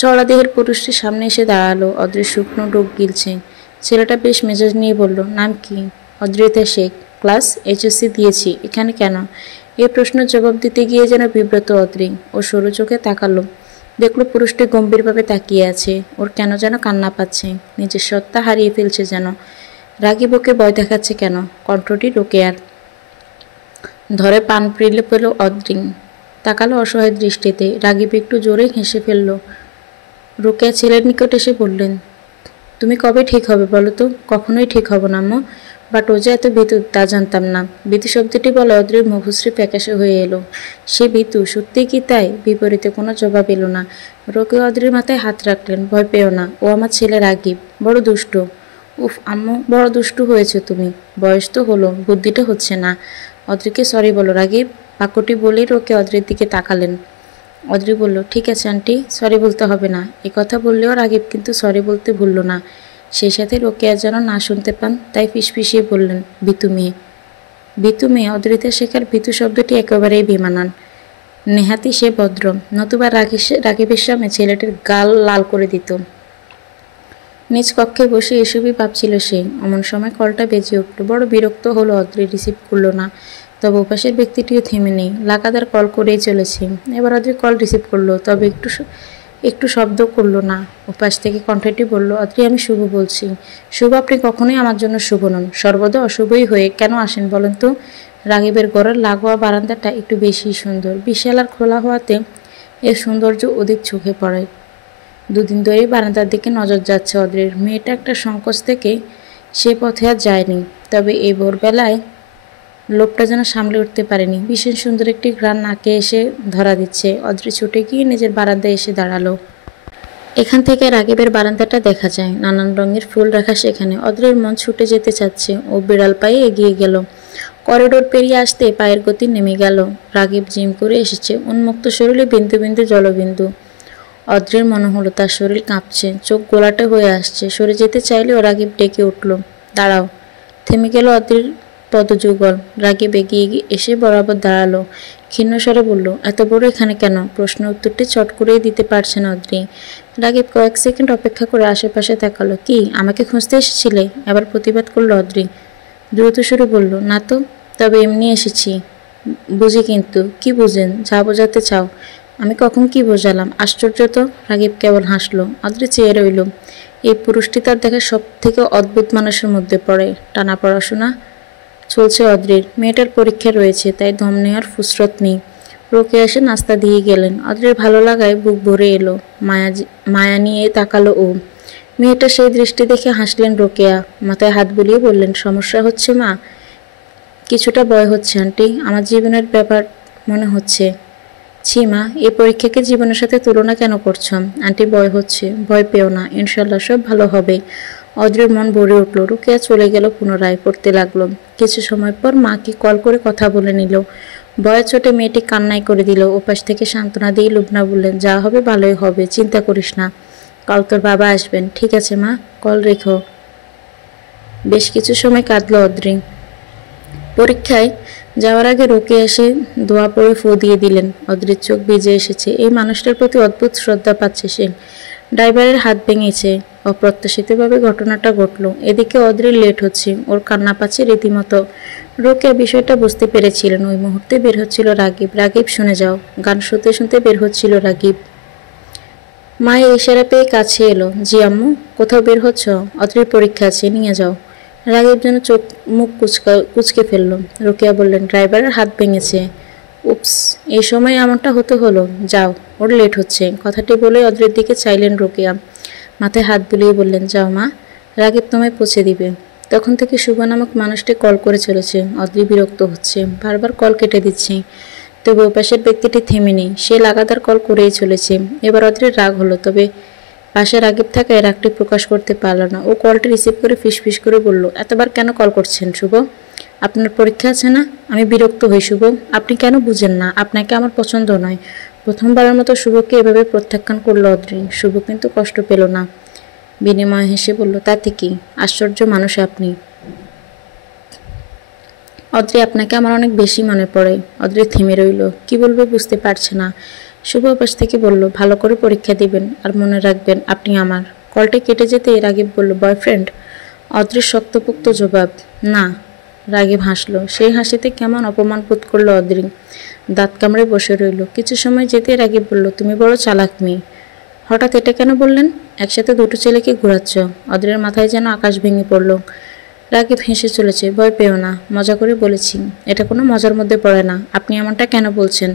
চড়া দেহের পুরুষটির সামনে এসে দাঁড়ালো। অদ্রির শুকনো ডোক গিলছে। ছেলেটা বেশ মেজাজ নিয়ে বলল, নাম কি? অদ্রিতা শেখ। ক্লাস এইচএসসি দিয়েছি। এখানে কেন? এই প্রশ্নের জবাব দিতে গিয়ে যেন বিব্রত অদ্রি। ও সরু চোখে তাকালো। দেখলো পুরুষটি গম্ভীরভাবে তাকিয়ে আছে। ওর কেন যেন কান্না পাচ্ছে। নিজের সত্তা হারিয়ে ফেলছে যেন। রাগী বুকে ভয় দেখাচ্ছে কেন? কণ্ঠটি রোকেয়ার। ধরে পান প্রিলে পেল অদ্রি। তাকালো অসহায় দৃষ্টিতে। রাগীব একটু জোরেই হেসে ফেলল। রোকেয়া ছেলের নিকট এসে বললেন, তুমি কবে ঠিক হবে বলো তো? কখনোই ঠিক হব না আম্মু। বাট ও যে এত ভীতু তা জানতাম না। ভীতু শব্দটি বলে অদ্রির মুখশ্রী প্যাকাশে হয়ে এলো। সে ভীতু? সত্যিই কি তাই? বিপরীতে কোনো জবাব এলো না। রোকেয়া অদ্রির মাথায় হাত রাখলেন। ভয় পেও না, ও আমার ছেলে রাগীব। বড় দুষ্ট। উফ আম্মু, বড় দুষ্টু হয়েছে তুমি। বয়স তো হলো, বুদ্ধিটা হচ্ছে না। অদ্রিকে সরি বলো রাগীব। বাক্যটি বলেই রোকে অদ্রির দিকে তাকালেন। অদ্রি বলল, ঠিক আছে আন্টি, সরি বলতে হবে না। এ কথা বললেও রাগীব কিন্তু সরি বলতে ভুলল না। সেই সাথে রোকেয়া যেন না শুনতে পান তাই ফিসফিসিয়ে বললেন, ভীতু মেয়ে। ভীতু মেয়ে? অদ্রিতা শেখার ভীতু শব্দটি একেবারেই বেমানান। নেহাতি সে ভদ্র, নতুবা রাগীবের সামনে ছেলেটির গাল লাল করে দিত। নিজ কক্ষে বসে এসবই ভাবছিল সে। অমন সময় কলটা বেজে উঠল। বড় বিরক্ত হলো অদ্রি, রিসিভ করল না। তবে ওপাশের ব্যক্তিটিও থেমে নেই, লাগাতার কল করেই চলেছে। এবার অদ্রি কল রিসিভ করলো, তবে একটু শব্দ করলো না। ওপাশ থেকে কণ্ঠটি বলল, অদ্রি আমি শুভ বলছি। শুভ? আপনি কখনোই আমার জন্য শুভ নন, সর্বদা অশুভই হয়ে কেন আসেন বলেন তো? রাগীবের ঘরের লাগোয়া বারান্দাটা একটু বেশি সুন্দর। বিশাল আর খোলা হওয়াতে এর সৌন্দর্য অধিক চোখে পড়ে। দুদিন ধরেই বারান্দার দিকে নজর যাচ্ছে অদ্রির। মেয়েটা একটা সংকোচ থেকে সে পথে আর যায়নি। তবে এই ভোরবেলায় লোকটা যেন সামলে উঠতে পারেনি। ভীষণ সুন্দর একটি ঘ্রাণ নাকে এসে ধরা দিচ্ছে। অদ্রি ছুটে গিয়ে নিজের বারান্দায় এসে দাঁড়ালো। এখান থেকে রাগীবের বারান্দাটা দেখা যায়। নানান রঙের ফুল রাখা সেখানে। অদ্রির মন ছুটে যেতে চাচ্ছে। ও বিড়াল পায়ে এগিয়ে গেল। করিডোর পেরিয়ে আসতে পায়ের গতি নেমে গেল। রাগীব জিম করে এসেছে। উন্মুক্ত শরীরে বিন্দু বিন্দু জলবিন্দু। অদ্রির মনে হলো তার শরীর কাঁপছে, চোখ গোলাটে হয়ে আসছে। সরে যেতে চাইলেও রাগীব ডেকে উঠল, দাঁড়াও। থেমে গেল অদ্রির পদযুগল। রাগীব এগিয়ে এসে বরাবর দাঁড়ালো। ক্ষীণ স্বরে বলল, এত বড় এখানে কেন? প্রশ্ন উত্তরটি চট করেই দিতে পারছে না অদ্রি। রাগীব কয়েক সেকেন্ড অপেক্ষা করে আশেপাশে তাকালো। কি, আমাকে খুঁজতে এসেছিলে? এবার প্রতিবাদ করলো অদ্রি। দ্রুত সুরে বলল, না তো। তবে এমনি এসেছি। বুঝি কিন্তু। কি বুঝেন? যা বোঝাতে চাও। আমি কখন কি বোঝালাম? আশ্চর্য তো। রাগীব কেবল হাসলো। অদ্রি চেয়ে রইল। এই পুরুষটি তার দেখা সব থেকে অদ্ভুত মানুষের মধ্যে পড়ে। টানা পড়াশোনা চলছে অদ্রির। মেয়েটার পরীক্ষা রয়েছে, তাই দম নেওয়ার ফুসরত নেই। রোকেয়া এসে নাস্তা দিয়ে গেলেন। অদ্রির ভালো লাগায় বুক ভরে এলো। মায়া নিয়ে তাকালো ও। মেয়েটা সেই দৃষ্টি দেখে হাসলেন রোকেয়া। মাথায় হাত বুলিয়ে বললেন, সমস্যা হচ্ছে মা? কিছুটা ভয় হচ্ছে আন্টি, আমার জীবনের ব্যাপার মনে হচ্ছে। ছি মা, এই পরীক্ষাকে জীবনের সাথে তুলনা কেন করছো? আন্টি ভয় হচ্ছে। ভয় পেও না, ইনশাল্লাহ সব ভালো হবে। অদ্রির মন ভরে উঠল। রোকেয়া চলে গেল, পুনরায় পড়তে লাগলো। কিছু সময় পর মাকে কল করে কথা বলে নিল। ভয়ের চোটে মেয়েটি কান্নাই করে দিল। ওপাশ থেকে সান্ত্বনা দিয়ে লুবনা বললেন, যা হবে ভালোই হবে, চিন্তা করিস না, কাল তোর বাবা আসবেন। ঠিক আছে মা, কল রেখো। বেশ কিছু সময় কাঁদল অদ্রি। পরীক্ষায় যাওয়ার আগে রোকেয়া এসে দোয়া পড়ে ফু দিয়ে দিলেন। অদ্রির চোখ ভিজে এসেছে। এই মানুষটার প্রতি অদ্ভুত শ্রদ্ধা পাচ্ছে সে। ড্রাইভারের হাত ভেঙেছে। অপ্রত্যাশিতভাবে ঘটনাটা ঘটল। এদিকে অদ্রির লেট হচ্ছে, ওর কান্না পাচ্ছে রীতিমতো। রোকেয়া বিষয়টা বুঝতে পেরেছিলেন। ওই মুহূর্তে বের হচ্ছিল রাগীব। রাগীব শুনে যাও। গান শুনতে শুনতে বের হচ্ছিল রাগীব। মায়ের ইশারা পেয়ে কাছে এলো। জি আম্মু, কোথাও বের হচ্ছ? অদ্রির পরীক্ষা আছে, নিয়ে যাও। রাগীব যেন চোখ মুখ কুচকে ফেলল। রোকেয়া বললেন, ড্রাইভারের হাত ভেঙেছে। উপস, এই সময় এমনটা হতে হলো। যাও, ওর লেট হচ্ছে। কথাটি বলে অদ্রির দিকে চাইলেন রোকেয়া। মাথায় হাত বুলিয়ে বললেন, যাও মা, রাগীব তোমায় পৌঁছে দিবে। তখন থেকে শুভ নামক মানুষটি কল করে চলেছে। অদ্রি বিরক্ত হচ্ছে, বারবার কল কেটে দিচ্ছে। তবে ওপাশের ব্যক্তিটি থেমে নেই। সে লাগাতার কল করেই চলেছে। এবার অদ্রির রাগ হলো, তবে পাশে রাগীব থাকায় রাগটি প্রকাশ করতে পারল না। ও কলটি রিসিভ করে ফিসফিস করে বলল, এতবার কেন কল করছেন শুভ? আপনার পরীক্ষা আছে না? আমি বিরক্ত হই শুভ। আপনি কেন বুঝেন না? আপনাকে আমার পছন্দ নয়। প্রথমবারের মতো শুভকে এভাবে প্রত্যাখ্যান করল অদ্রি। শুভ কিন্তু কষ্ট পেল না। বিনিময়ে হেসে বলল, তাতে কি? আশ্চর্য মানুষ আপনি। অদ্রি, আপনাকে আমার অনেক বেশি মনে পড়ে। অদ্রি থেমে রইল, কি বলবে বুঝতে পারছে না। শুভ পাশ থেকে বলল, ভালো করে পরীক্ষা দিবেন আর মনে রাখবেন আপনি আমার। কলটা কেটে যেতে রাগিব বলল, বয়ফ্রেন্ড? অদ্রির শক্তপোক্ত জবাব, না। রাগিব হাসল, সেই হাসিতে কেমন অপমান বোধ করলো অদ্রি। দাঁত কামড়ে বসে রইল। কিছু সময় যেতে রাগিব বলল, তুমি বড় চালাক মেয়ে। হঠাৎ এটা কেন বললেন? একসাথে দুটো ছেলেকে ঘোরাচ্ছ। অদ্রির মাথায় যেন আকাশ ভেঙে পড়ল। রাগিব হেসে চলেছে, ভয় পেও না, মজা করে বলেছি। এটা কোনো মজার মধ্যে পড়ে না। আপনি এমনটা কেন বলছেন?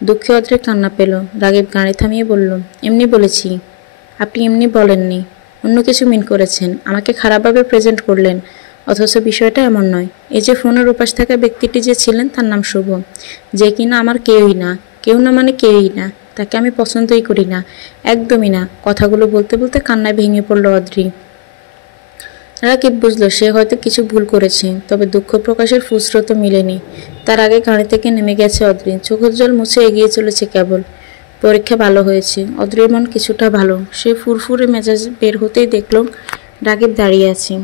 দুঃখে অদ্রে কান্না পেল। রাগিব গাড়ি থামিয়ে বলল, এমনি বলেছি। আপনি এমনি বলেননি, অন্য কিছু মিন করেছেন, আমাকে খারাপভাবে প্রেজেন্ট করলেন। অথচ বিষয়টা এমন নয়। এই যে ফোনের উপাস থাকা ব্যক্তিটি যে ছিলেন তার নাম শুভ, যে কিনা আমার কেউই না। কেউ না মানে কেউই না। তাকে আমি পছন্দই করি না, একদমই না। কথাগুলো বলতে বলতে কান্নায় ভেঙে পড়ল অদ্রি। রাকিব বুঝল সে হয়তো কিছু ভুল করেছে, তবে দুঃখ প্রকাশের ফুসরত মিলেনি। তার আগে গাড়ি থেকে নেমে গেছে অদ্রি, চোখের জল মুছে এগিয়ে চলেছে কেবল। পরীক্ষা ভালো হয়েছে। অদ্রির মন কিছুটা ভালো। সে ফুরফুরে মেজাজ বের হতেই দেখল রাকিব দাঁড়িয়ে আছে।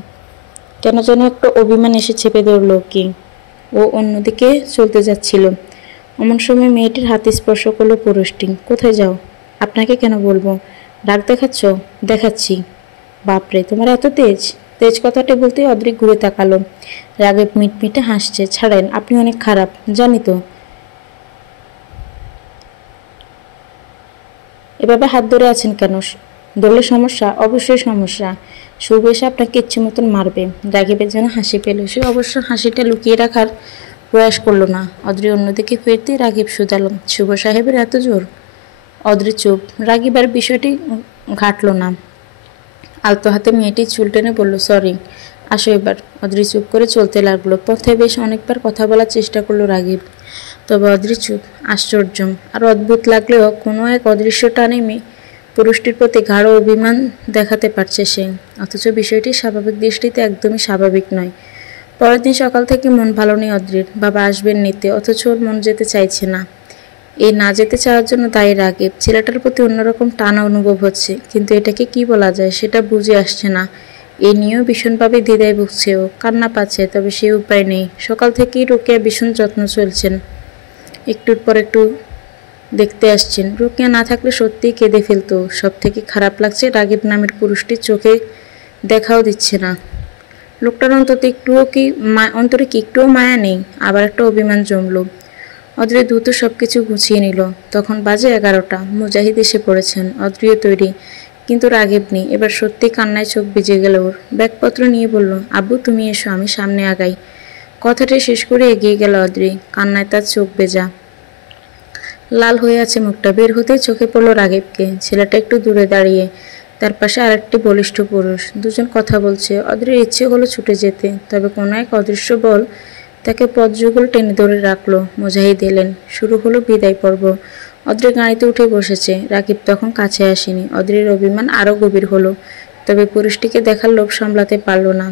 কেন যেন একটা অভিমান এসে চেপে ধরল কি। ও অন্যদিকে চলতে যাচ্ছিল। এমন সময় মেয়েটির হাতে স্পর্শ করলো পুরুষটি। কোথায় যাও? আপনাকে কেন বলবো? রাগ দেখাচ্ছ? দেখাচ্ছি। বাপরে, তোমার এত তেজ? তেজ কথাটা বলতেই অদ্রি ঘুরে তাকালো। রাগে মিটমিটে হাসছে। ছাড়েন, আপনি অনেক খারাপ, জানি তো। এভাবে হাত ধরে আছেন কেন? ধরলে সমস্যা? অবশ্যই সমস্যা। শুভ এসে আপনাকে ইচ্ছে মতন মারবে। রাগিবের যেন হাসি পেল। সে অবশ্য হাসিটা লুকিয়ে রাখার প্রয়াস করলো না। অদ্রি অন্যদিকে ফিরতে রাগিব শুধালো, শুভ সাহেবের এত জোর? অদ্রি চুপ। রাগিব আর বিষয়টি ঘাটল না। আলতো হাতে মেয়েটি চুল টেনে বলল, সরি, আসো এবার। অদ্রি চুপ করে চলতে লাগলো। পথে বেশ অনেকবার কথা বলার চেষ্টা করলো রাগিব, তবে অদ্রি চুপ। আশ্চর্য আর অদ্ভুত লাগলেও কোনো এক অদৃশ্য টানে পুরুষটির প্রতি গাঢ় অভিমান দেখাতে পারছে সে। অথচ বিষয়টি স্বাভাবিক দৃষ্টিতে একদমই স্বাভাবিক নয়। পরের দিন সকাল থেকে মন ভালো নেই অদ্রির। বাবা আসবেন নিতে, অথচ ওর মন যেতে চাইছে না। এই না যেতে চাওয়ার জন্য দায়ী রাগিব। ছেলেটার প্রতি অন্যরকম টানা অনুভব হচ্ছে, কিন্তু এটাকে কি বলা যায় সেটা বুঝে আসছে না। এই নিয়েও ভীষণভাবে দ্বিধায় ভুগছে ও। কান্না পাচ্ছে, তবে সে উপায় নেই। সকাল থেকেই রোকেয়া ভীষণ যত্ন চলছেন। একটুর পর একটু দেখতে আসছেন। রোকেয়া না থাকলে সত্যিই কেঁদে ফেলতো। সব থেকে খারাপ লাগছে রাগিব নামের পুরুষটির চোখে দেখাও দিচ্ছে না। লোকটার অন্তরে কি একটুও মায়া নেই। আবার একটা অভিমান জমল। অদ্রি দ্রুত সবকিছু গুছিয়ে নিল। তখন বাজে 11টা। মুজাহিদ এসে পড়েছেন। অদ্রিও তৈরি, কিন্তু রাগিব নেই। এবার সত্যি কান্নায় চোখ ভিজে গেল ওর। ব্যাগপত্র নিয়ে বলল, আব্বু তুমি এসো, আমি সামনে আগাই। কথাটা শেষ করে এগিয়ে গেল অদ্রি। কান্নায় তার চোখ ভেজা, লাল হয়ে আছে মুখটা। বের হতেই চোখে পড়ল রাগিবকে। ছেলেটা একটু দূরে দাঁড়িয়ে, তার পাশে আরেকটি বলিষ্ঠ পুরুষ। দুজন কথা বলছে। অদ্রির ইচ্ছে হলো ছুটে যেতে, তবে কোনো এক অদৃশ্য বল তাকে পথযুগল টেনে ধরে রাখলো। মুজাহিদ এলেন। শুরু হলো বিদায় পর্ব। অদ্রি গাড়িতে উঠে বসেছে। রাকিব তখন কাছে আসেনি। অদ্রির অভিমান আরও গভীর হলো, তবে পুরুষটিকে দেখার লোভ সামলাতে পারল না।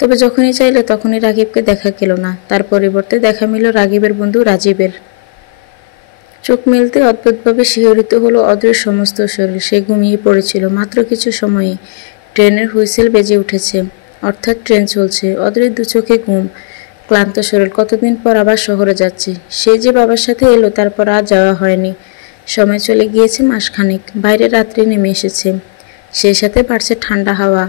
তবে যখনই চাইলে তখনই রাকিবকে দেখা গেল না। তার পরিবর্তে দেখা মিলল রাকিবের বন্ধু রাজীবের। চোখ মেলতে অদ্ভুতভাবে শিহরিত হলো অদ্রির সমস্ত শরীর। সে ঘুমিয়ে পড়েছিল মাত্র কিছু সময়ে। ট্রেনের হুইসেল বেজে উঠেছে, অর্থাৎ ট্রেন চলছে। অদ্রির দু চোখে ঘুম, ক্লান্ত শরীর। কতদিন পর আবার শহরে যাচ্ছে। সে যে বাবার সাথে এলো, তারপর আর যাওয়া হয়নি। সময় চলে গিয়েছে মাসখানেক। বাইরে রাত্রি নেমে এসেছে, সেই সাথে বাড়ছে ঠান্ডা হাওয়া।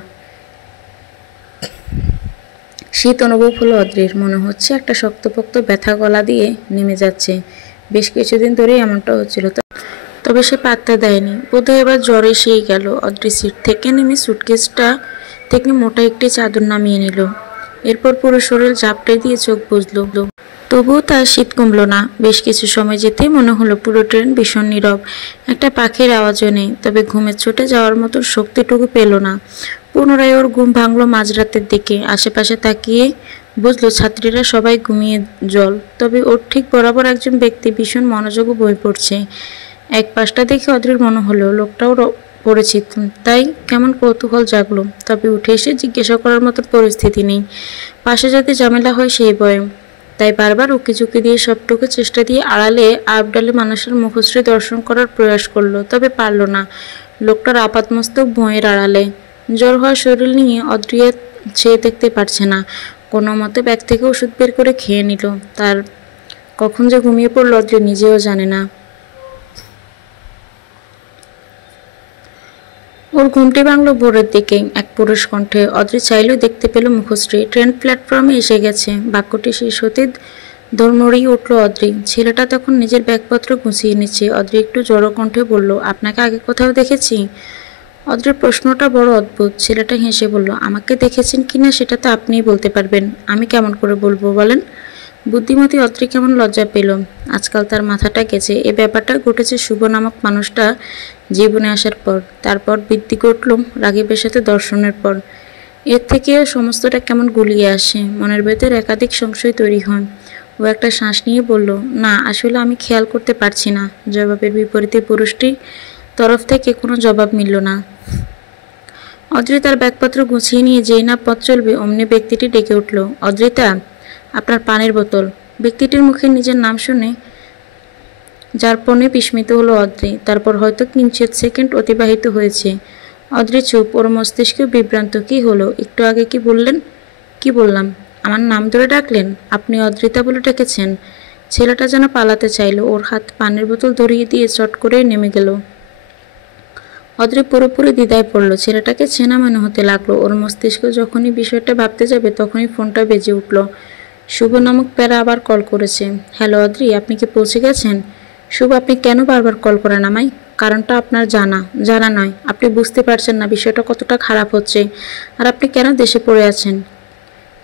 শীত অনুভব হলো অদ্রির। মনে হচ্ছে একটা শক্তপোক্ত ব্যথা গলা দিয়ে নেমে যাচ্ছে। বেশ কিছুদিন ধরেই এমনটা হচ্ছিল, তবে সে পাত্তা দেয়নি। বোধহয় এবার জ্বর এসেই গেল। অদ্রি সিট থেকে নেমে সুটকেসটা থেকে মোটা একটি চাদর নামিয়ে নিল। এরপর পুরো শরীর ঝাপটে দিয়ে চোখ বুজল। তবুও তার শীত কমল না। বেশ কিছু সময় যেতেই মনে হলো পুরো ট্রেন ভীষণ নীরব। একটা পাখির আওয়াজও নেই। তবে ঘুমের চোটে যাওয়ার মতো শক্তিটুকু পেল না। পুনরায় ওর ঘুম ভাঙলো মাঝরাতের দিকে। আশেপাশে তাকিয়ে বুঝলো ছাত্রীরা সবাই ঘুমিয়ে জল। তবে ওর ঠিক বরাবর একজন ব্যক্তি ভীষণ মনোযোগী বই পড়ছে। এক পাশটা দেখে অদ্রির মনে হলো লোকটাও পরিচিত। তাই কেমন কৌতূহল জাগলো। তবে উঠে এসে জিজ্ঞাসা করার মতো পরিস্থিতি নেই। পাশে যাতে ঝামেলা হয় সেই ভয়ে। তাই বারবার উকিঝুঁকি দিয়ে সবটুকু চেষ্টা দিয়ে আড়ালে আবডালে মানুষের মুখশ্রী দর্শন করার প্রয়াস করলো, তবে পারল না। লোকটার আপাতমস্তক ভয়ের আড়ালে। জ্বর হওয়া শরীর নিয়ে অদ্রিয়া চেয়ে দেখতে পারছে না। কোনো মতে ব্যাগ থেকে ওষুধ বের করে খেয়ে নিল। তার কখন যে ঘুমিয়ে পড়ল অদ্রি নিজেও জানে না। ওর ঘুমটি ভাঙল ভোরের দিকে এক পুরুষ কণ্ঠে। অদ্রি চাইলেও দেখতে পেল মুখশ্রী ট্রেন প্ল্যাটফর্মে এসে গেছে। বাক্যটি শেষ হতে দৌড় নড়িয়ে উঠল অদ্রি। ছেলেটা তখন নিজের ব্যাগপত্র গুছিয়ে নিচ্ছে। অদ্রি একটু জড়ো কণ্ঠে বলল, আপনাকে আগে কোথাও দেখেছি? অদ্রির প্রশ্নটা বড় অদ্ভুত। ছেলেটা হেসে বলল, আমাকে দেখেছেন কিনা সেটা তো আপনিই বলতে পারবেন, আমি কেমন করে বলবো বলেন? বুদ্ধিমতী অদ্রি কেমন লজ্জা পেল। আজকাল তার মাথাটা গেছে। এ ব্যাপারটা ঘটেছে শুভ নামক মানুষটা জীবনে আসার পর। তারপর বৃদ্ধি ঘটল রাগীবের সাথে দর্শনের পর। এর থেকেও সমস্তটা কেমন গুলিয়ে আসে। মনের ভেতর একাধিক সংশয় তৈরি হয়। ও একটা শ্বাস নিয়ে বলল, না আসলে আমি খেয়াল করতে পারছি না। জবাবের বিপরীতে পুরুষটির তরফ থেকে কোনো জবাব মিলল না। অদ্রি তার ব্যাগপত্র গুছিয়ে নিয়ে যেই না পথ চলবে অমনি ব্যক্তিটি ডেকে উঠল, অদ্রিতা, আপনার পানির বোতল। ব্যক্তিটির মুখে নিজের নাম শুনে যারপণে বিস্মিত হলো অদ্রি। তারপর হয়তো কিঞ্চিত সেকেন্ড অতিবাহিত হয়েছে। অদ্রি চুপ, ওর মস্তিষ্কেও বিভ্রান্ত। কি হলো? একটু আগে কি বললেন? কি বললাম? আমার নাম ধরে ডাকলেন? আপনি অদ্রিতা বলে ডেকেছেন? ছেলেটা যেন পালাতে চাইল। ওর হাত পানির বোতল ধরিয়ে দিয়ে চট করে নেমে গেল। অদ্রি পুরোপুরি দ্বিধায় পড়ল। ছেলেটাকে চেনা মনে হতে লাগলো। ওর মস্তিষ্ক যখনই বিষয়টা ভাবতে যাবে তখনই ফোনটা বেজে উঠল। শুভ নামক প্যারা আবার কল করেছে। হ্যালো অদ্রি, আপনি কি পৌঁছে গেছেন? শুভ, আপনি কেন বারবার কল করেন আমায়? কারণটা আপনার জানা নয়। আপনি বুঝতে পারছেন না বিষয়টা কতটা খারাপ হচ্ছে। আর আপনি কেন দেশে পড়ে আছেন?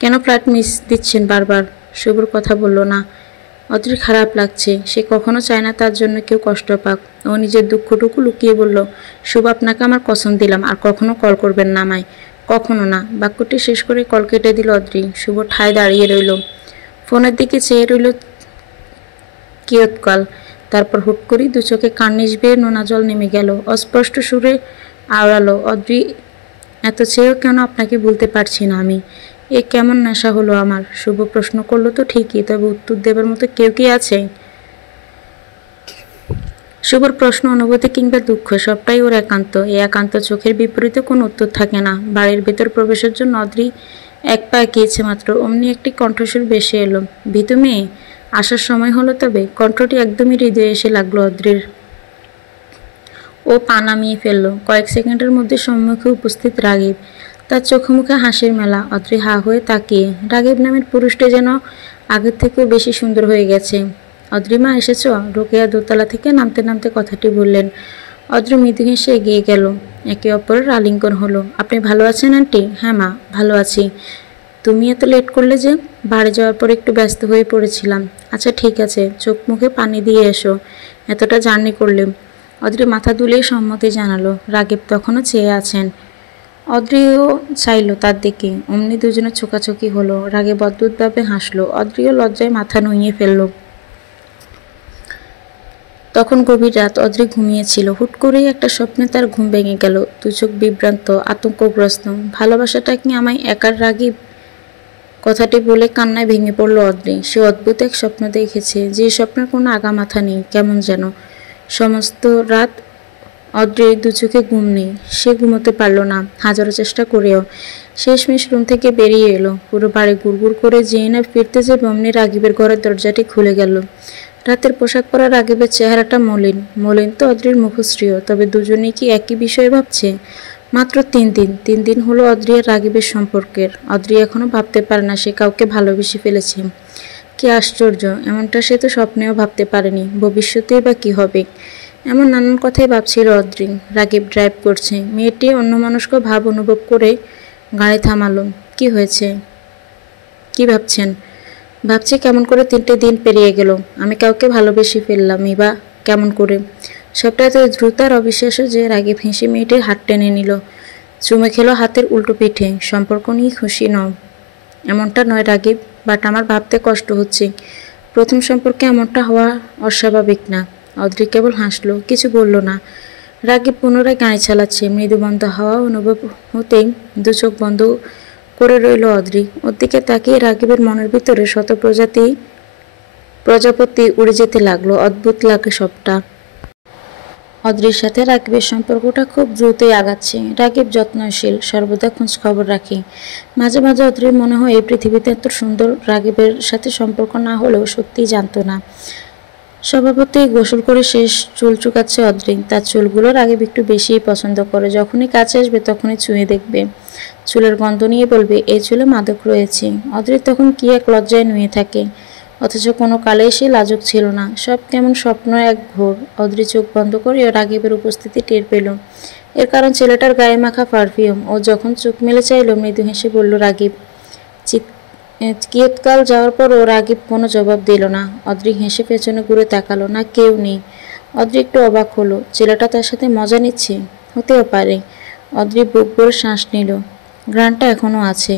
কেন ফ্লাইট মিস দিচ্ছেন বারবার? শুভর কথা বলল না। অদ্রির খারাপ লাগছে। সে কখনো চায় না তার জন্য কেউ কষ্ট পাক। ও নিজের দুঃখটুকু লুকিয়ে বলল, শুভ, আপনাকে আমার কসম দিলাম আর কখনো কল করবেন না আমায়। কখনো না। বাক্যটি শেষ করে কল কেটে দিল অদ্রি। শুভ ঠায় দাঁড়িয়ে রইল। ফোনের দিকে চেয়ে রইল কিয়ৎকাল। তারপর হুট করেই দু চোখে কার্নিশ বেয়ে নোনা জল নেমে গেল। অস্পষ্ট সুরে আওড়ালো, অদ্রি, এত চেয়েও কেন আপনাকে বলতে পারছি না আমি? এ কেমন নেশা হলো আমার? শুভ প্রশ্ন করলো তো ঠিকই, তবে উত্তর দেবার মতো কেউ কি আছে? শুভর প্রশ্ন, অনুভূতি কিংবা দুঃখ সবটাই ওর একান্ত। এই একান্ত চোখের বিপরীতে কোনো উত্তর থাকে না। বাড়ির ভেতর প্রবেশের জন্য অদ্রি এক পা এগিয়েছে মাত্র, অমনি একটি কণ্ঠস্বর ভেসে এলো, ভীতু মেয়ে, আসার সময় হলো তবে? কণ্ঠটি একদমই হৃদয়ে এসে লাগলো অদ্রির। ও পা নামিয়ে ফেলল। কয়েক সেকেন্ডের মধ্যে সম্মুখে উপস্থিত রাগীব। তার চোখে মুখে হাসির মেলা। অদ্রি হা হয়ে তাকিয়ে। রাগীব নামের পুরুষটি যেন আগের থেকেও বেশি সুন্দর হয়ে গেছে। অদ্রিমা, এসেছ? রোকেয়া দোতলা থেকে নামতে নামতে কথাটি বললেন। অদ্রি মৃদু হেসে এগিয়ে গেল। একে অপরের আলিঙ্গন হলো। আপনি ভালো আছেন আন্টি? হ্যাঁ মা, ভালো আছি। তুমি এত লেট করলে যে? বাড়ি যাওয়ার পর একটু ব্যস্ত হয়ে পড়েছিলাম। আচ্ছা ঠিক আছে, চোখ মুখে পানি দিয়ে এসো, এতটা জার্নি করলে। অদ্রি মাথা দুলিয়ে সম্মতি জানালো। রাগীব তখনও চেয়ে আছেন। অদ্রিও চাইল তার দিকে। অমনি দুজনে চোখাচোখি হলো। রাগীব অদ্ভুতভাবে হাসলো। অদ্রিও লজ্জায় মাথা নুইয়ে ফেলল। তখন গভীর রাত। অদ্রি ঘুমিয়েছিল। হুট করেই একটা স্বপ্নে তার ঘুম ভেঙে গেল। দু চোখ বিভ্রান্ত, আতঙ্কগ্রস্ত। ভালোবাসাটা কি আমায় একার? রাগীব কথাটি বলে কান্নায় ভেঙে পড়ল অদ্রি। সে অদ্ভুত এক স্বপ্ন দেখেছে, যে স্বপ্নের কোনো আগা মাথা নেই। কেমন যেন সমস্ত রাত অদ্রির দু চোখে ঘুম নেই। সে ঘুমোতে পারল না, হাজারো চেষ্টা করেও। শেষমেশ রুম থেকে বেরিয়ে এলো। পুরো বাড়ি গুড়গুড় করে যেই না ফিরতে যাবে অমনি রাগীবের ঘরের দরজাটি খুলে গেল। রাতের পোশাক পরা রাগীবের চেহারাটা মলিন। মলিন তো অদ্রির মুখশ্রীও। তবে দুজনেই কি একই বিষয়ে ভাবছে? মাত্র 3 দিন হলো অদ্রি আর রাগীবের সম্পর্কের। অদ্রি এখনো ভাবতে পারে না সে কাউকে ভালোবেসে ফেলেছে। কি আশ্চর্য! এমনটা সে তো স্বপ্নেও ভাবতে পারেনি। ভবিষ্যতেই বা কি হবে? এমন নানান কথাই ভাবছিল অদ্রি। রাগীব ড্রাইভ করছে। মেয়েটি অন্যমনস্ক ভাব অনুভব করে গাড়ি থামালো। কি হয়েছে? কি ভাবছেন? ভাবছি কেমন করে 3টে দিন পেরিয়ে গেল। আমি কাউকে ভালোবেসে ফেললামই বা কেমন করে? সবটা এত দ্রুত আর অবিশ্বাস্য যে রাগীব হেসে মেয়েটির হাত টেনে নিল। চুমে খেলো হাতের উল্টো পিঠে। সম্পর্ক নিয়ে খুশি নও? এমনটা নয় রাগীব, বাট আমার ভাবতে কষ্ট হচ্ছে। প্রথম সম্পর্কে এমনটা হওয়া অস্বাভাবিক না। অদ্রি কেবল হাসলো, কিছু বলল না। রাগীব পুনরায় গাড়ি চালাচ্ছে। মৃদু বন্ধ হাওয়া অনুভব হতেই দু চোখ বন্ধ করে রইল অদ্রি। ওর দিকে তাকিয়ে রাগীবের মনের ভিতরে শত প্রজাপতি উড়ে যেতে লাগলো। অদ্ভুত লাগে সবটা। অদ্রির সাথে রাকিবের সম্পর্কটা খুব দ্রুতই আগাচ্ছে। রাকিব যত্নশীল, সর্বদা খোঁজ খবর রাখে। মাঝে মাঝে অদ্রির মনে হয় এই পৃথিবীতে এত সুন্দর রাকিবের সাথে সম্পর্ক না হলেও সত্যিই জানতো না। স্বভাবতই গোসল করে শেষ চুল চুকাচ্ছে অদ্রি। তার চুলগুলো রাকিব একটু বেশিই পছন্দ করে। যখনই কাছে আসবে তখনই ছুঁয়ে দেখবে, চুলের গন্ধ নিয়ে বলবে এই চুলে মাদক রয়েছে। অদ্রির তখন কি এক লজ্জায় নুয়ে থাকে, অথচ কোনো কালেই সে লাজুক ছিল না। সব কেমন স্বপ্ন এক ঘোর। অদ্রি চোখ বন্ধ করে রাকিবের উপস্থিতি টের পেল। এর কারণ ছেলেটার গায়ে মাখা পারফিউম। ও যখন চোখ মেলে চাইল, মৃদু হেসে বলল রাকিব। চিৎকাল যাওয়ার পর ও রাকিব কোনো জবাব দিল না। অদ্রি হেসে পেছনে ঘুরে তাকালো, না কেউ নেই। অদ্রি একটু অবাক হলো, ছেলেটা তার সাথে মজা নিচ্ছে, হতেও পারে। অদ্রি বুক ভরে শ্বাস নিল, ঘ্রাণটা এখনো আছে।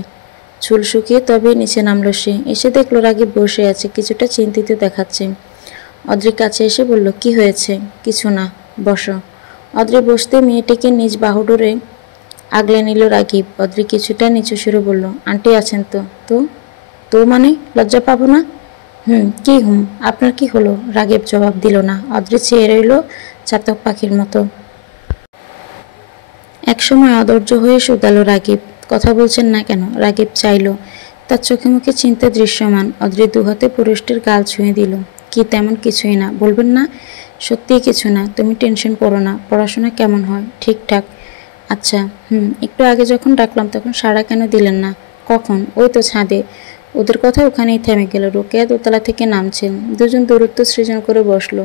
চুল শুকিয়ে তবে নিচে নামলো সে। এসে দেখলো রাকিব বসে আছে, কিছুটা চিন্তিত দেখাচ্ছে। অদ্রির কাছে এসে বলল কি হয়েছে? কিছু না, বসো। অদ্রি বসতে মেয়েটিকে নিজ বাহুডোরে আগলে নিল রাকিব। অদ্রি কিছুটা নিচু সুরে বলল আন্টি আছেন তো? তো তো মানে লজ্জা পাবো না? কি আপনার কি হলো? রাকিব জবাব দিল না। অদ্রি চেয়ে রইল চাতক পাখির মতো। একসময় অধৈর্য হয়ে শুধালো রাকিব, কথা বলছেন না কেন? রাকিব চাইল, তার চোখে মুখে চিন্তা দৃশ্যমান। অদ্রি দুহাতে পুরুষটির গাল ছুঁয়ে দিল। কি তেমন কিছুই না, বলবেন না? সত্যিই কিছু না, তুমি টেনশন করো না। পড়াশোনা কেমন হয়? ঠিকঠাক। আচ্ছা। একটু আগে যখন ডাকলাম তখন সাড়া কেন দিলেন না? কখন? ওই তো ছাদে। ওদের কথা ওখানেই থেমে গেল। রোকেয়া দোতলা থেকে নামছেন। দুজন দূরত্ব সৃজন করে বসলো,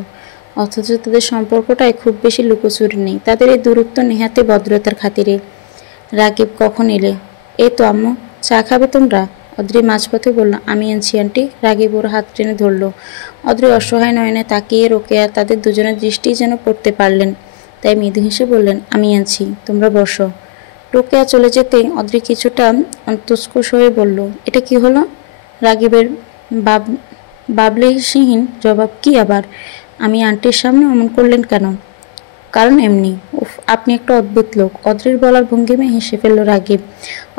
অথচ তাদের সম্পর্কটায় খুব বেশি লুকোচুরি নেই। তাদের এই দূরত্ব নেহাতে ভদ্রতার খাতিরে। রাকিব, কখন এলে? এই তো আম্মু। চা খাবে তোমরা? অদ্রি মাঝপথে বলল, আমি আনছি আন্টি। রাকিব ওর হাত টেনে ধরল। অদ্রি অসহায় নয়নে তাকিয়ে রোকেয়া তাদের দুজনের দৃষ্টি যেন পড়তে পারলেন, তাই মৃদু হেসে বললেন, আমি আনছি, তোমরা বসো। রোকেয়া চলে যেতেই অদ্রি কিছুটা অন্তস্কুশ হয়ে বলল, এটা কি হলো? রাকিবের বাবলিসীহীন জবাব, কি আবার? আমি আন্টির সামনে অমন করলেন কেন? কারণ এমনি। উফ, আপনি একটা অদ্ভুত লোক। অদ্রির বলার ভঙ্গিমে হেসে ফেলল রাকিব।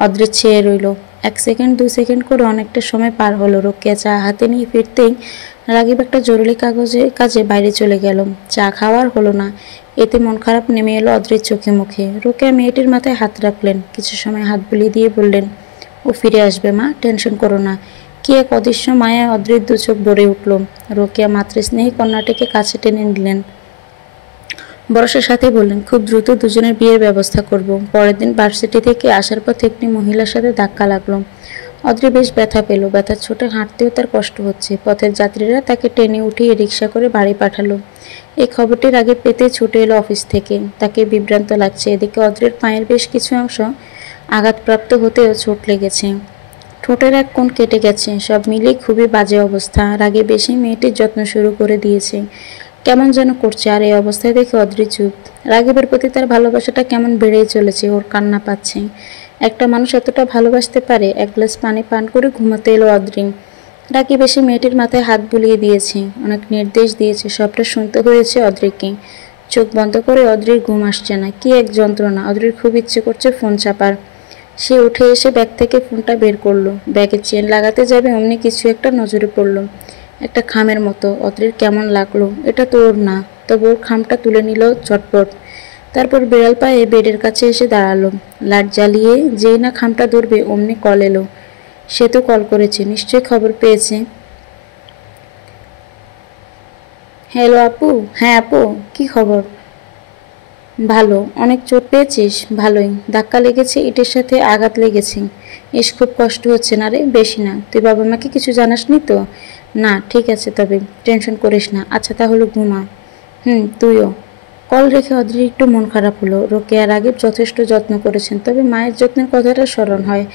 অদ্রির চেয়ে রইল। 1 সেকেন্ড 2 সেকেন্ড করে অনেকটা সময় পার হলো। রোকেয়া চা হাতে নিয়ে ফিরতেই রাকিব একটা জরুরি কাজে বাইরে চলে গেল। চা খাওয়ার হলো না। এতে মন খারাপ নেমে এলো অদ্রির চোখে মুখে। রোকেয়া মেয়েটির মাথায় হাত রাখলেন, কিছু সময় হাত বুলিয়ে দিয়ে বললেন, ও ফিরে আসবে মা, টেনশন করো না। কি এক অদৃশ্য মায়ায় অদ্রির দু চোখ ভরে উঠল। রোকেয়া মাতৃস্নেহী কন্যাটিকে কাছে টেনে নিলেন। বরসের সাথে বললেন, খুব দ্রুত দুজনের বিয়ের ব্যবস্থা করব। পরের দিন ভার্সিটি থেকে আসার পথে একটি মহিলার সাথে ধাক্কা লাগলো। অদ্রি বেশ ব্যথা পেল। ব্যথার ছোটে হাঁটতেও তার কষ্ট হচ্ছে। পথের যাত্রীরা তাকে টেনে উঠিয়ে রিক্সা করে বাড়ি পাঠালো। এই খবরটির আগে পেতে ছুটে এলো অফিস থেকে। তাকে বিভ্রান্ত লাগছে। এদিকে অদ্রির পায়ের বেশ কিছু অংশ আঘাতপ্রাপ্ত হতেও চোট লেগেছে। ঠোঁটের এক কোণ কেটে গেছে। সব মিলিয়ে খুবই বাজে অবস্থা। রাগে বেশি মেয়েটির যত্ন শুরু করে দিয়েছে। কেমন যেন করছে। আর এই অবস্থায় দেখে অদ্রি চুপ। রাগিবের প্রতি তার ভালোবাসাটা কেমন বেড়েই চলেছে। ওর কান্না পাচ্ছে। একটা মানুষ এতটা ভালোবাসতে পারে? এক গ্লাস পানি পান করে ঘুমাতে এলো অদ্রি। রাকিব এসে মেয়েটির মাথায় হাত বুলিয়ে দিয়েছে, অনেক নির্দেশ দিয়েছে। সবটা শুনতে হয়েছে অদ্রিকে। চোখ বন্ধ করে অদ্রির ঘুম আসছে না। কি এক যন্ত্রণা। অদ্রির খুব ইচ্ছে করছে ফোন চাপার। সে উঠে এসে ব্যাগ থেকে ফোনটা বের করলো। ব্যাগের চেন লাগাতে যাবে অমনি কিছু একটা নজরে পড়লো, একটা খামের মতো। অদ্রির কেমন লাগলো। এটা তো ওর না, তবে ওর খামটা তুলে নিল চটপট। তারপর বিড়াল পায়ে বেডের কাছে এসে দাঁড়ালো। লাইট জ্বালিয়ে যেই না খামটা ধরবে অমনি কল এলো। সে তো কল করেছে, নিশ্চয়ই খবর পেয়েছে। হ্যালো আপু। হ্যাঁ আপু, কি খবর? ভালো। অনেক চোট পেয়েছিস? ভালোই। ধাক্কা লেগেছে, ইটের সাথে আঘাত লেগেছে। ইস, খুব কষ্ট হচ্ছে না রে? বেশি না। তুই বাবা মাকে কিছু জানাসনি তো? না। ঠিক আছে, তবে টেনশন করিস না। আচ্ছা তাহলে ঘুমা। তুইও। কল রেখে অদ্রির একটু মন খারাপ হলো। রোকেয়া রাগিব যথেষ্ট যত্ন করেছেন, তবে মায়ের যত্নের কথাটা স্মরণ হয়।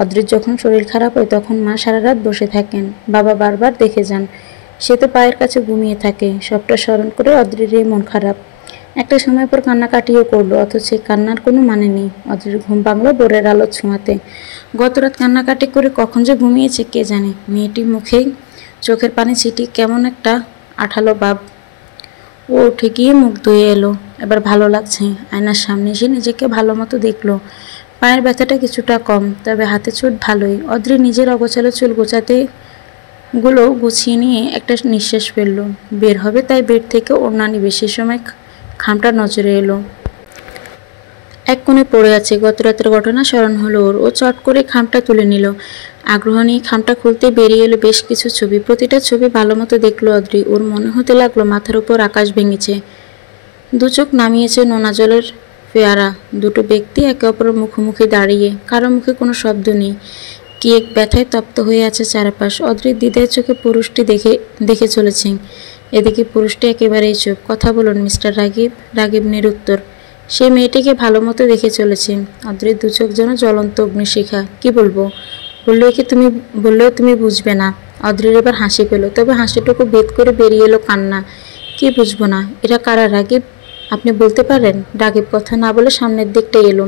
অদ্রির যখন শরীর খারাপ হয় তখন মা সারা রাত বসে থাকেন, বাবা বারবার দেখে যান। সে তো পায়ের কাছে ঘুমিয়ে থাকে। সবটা স্মরণ করে অদ্রির মন খারাপ। একটা সময় পর কান্নাকাটিও করলো, অথচ কান্নার কোনো মানে নেই। অদ্রির ঘুম ভাঙলো ভোরের আলো ছোঁয়াতে। গতরাত কান্নাকাটি করে কখন যে ঘুমিয়েছে কে জানে। মেয়েটির মুখেই চোখের পানি ছিটি কেমন একটা আঠালো ভাব। ও উঠে গিয়ে মুখ ধুয়ে এলো। এবার ভালো লাগছে। আয়নার সামনে এসে নিজেকে ভালো মতো দেখলো। পায়ের ব্যথাটা কিছুটা কম, তবে হাতে চোট ভালোই। অদ্রি নিজের অগোছালো চুল গুছিয়ে নিয়ে একটা নিঃশ্বাস ফেললো। বের হবে তাই বেড থেকে ওড়না নিবে। সে সময় খামটা নজরে এলো। এক কোণে পড়ে আছে। গত রাতের ঘটনা স্মরণ হলো ওর। ও চট করে খামটা তুলে নিল। আগ্রহ নিয়ে খামটা খুলতে বেরিয়ে এলো বেশ কিছু ছবি। প্রতিটা ছবি ভালো মতো দেখলো অদ্রি। ওর মনে হতে লাগলো মাথার উপর আকাশ ভেঙেছে। দু চোখ নামিয়েছে নোনা জলের ফেয়ারা। দুটো ব্যক্তি একে অপরের মুখোমুখি দাঁড়িয়ে, কারো মুখে কোনো শব্দ নেই। কি এক ব্যথায় তপ্ত হয়ে আছে চারপাশ। অদ্রির দ্বিধায় চোখে পুরুষটি দেখে চলেছে। এদিকে পুরুষটি একেবারেই চুপ। কথা বলুন মিস্টার রাগিব। রাগিব নিরুত্তর। সে মেয়েটিকে ভালো মতো দেখে চলেছে। অদ্রির দু চোখ যেন জ্বলন্ত অগ্নিশিখা। কি বলবো? বললেও তুমি বুঝবে না। অদ্রির এবার হাসি পেল, তবে হাসিটুকু ভেদ করে বেরিয়ে এলো কান্না। কি বুঝবো না? এরা কারা রাগিব? আপনি বলতে পারেন? রাগিব কথা না বলে সামনের দিকটা এলো।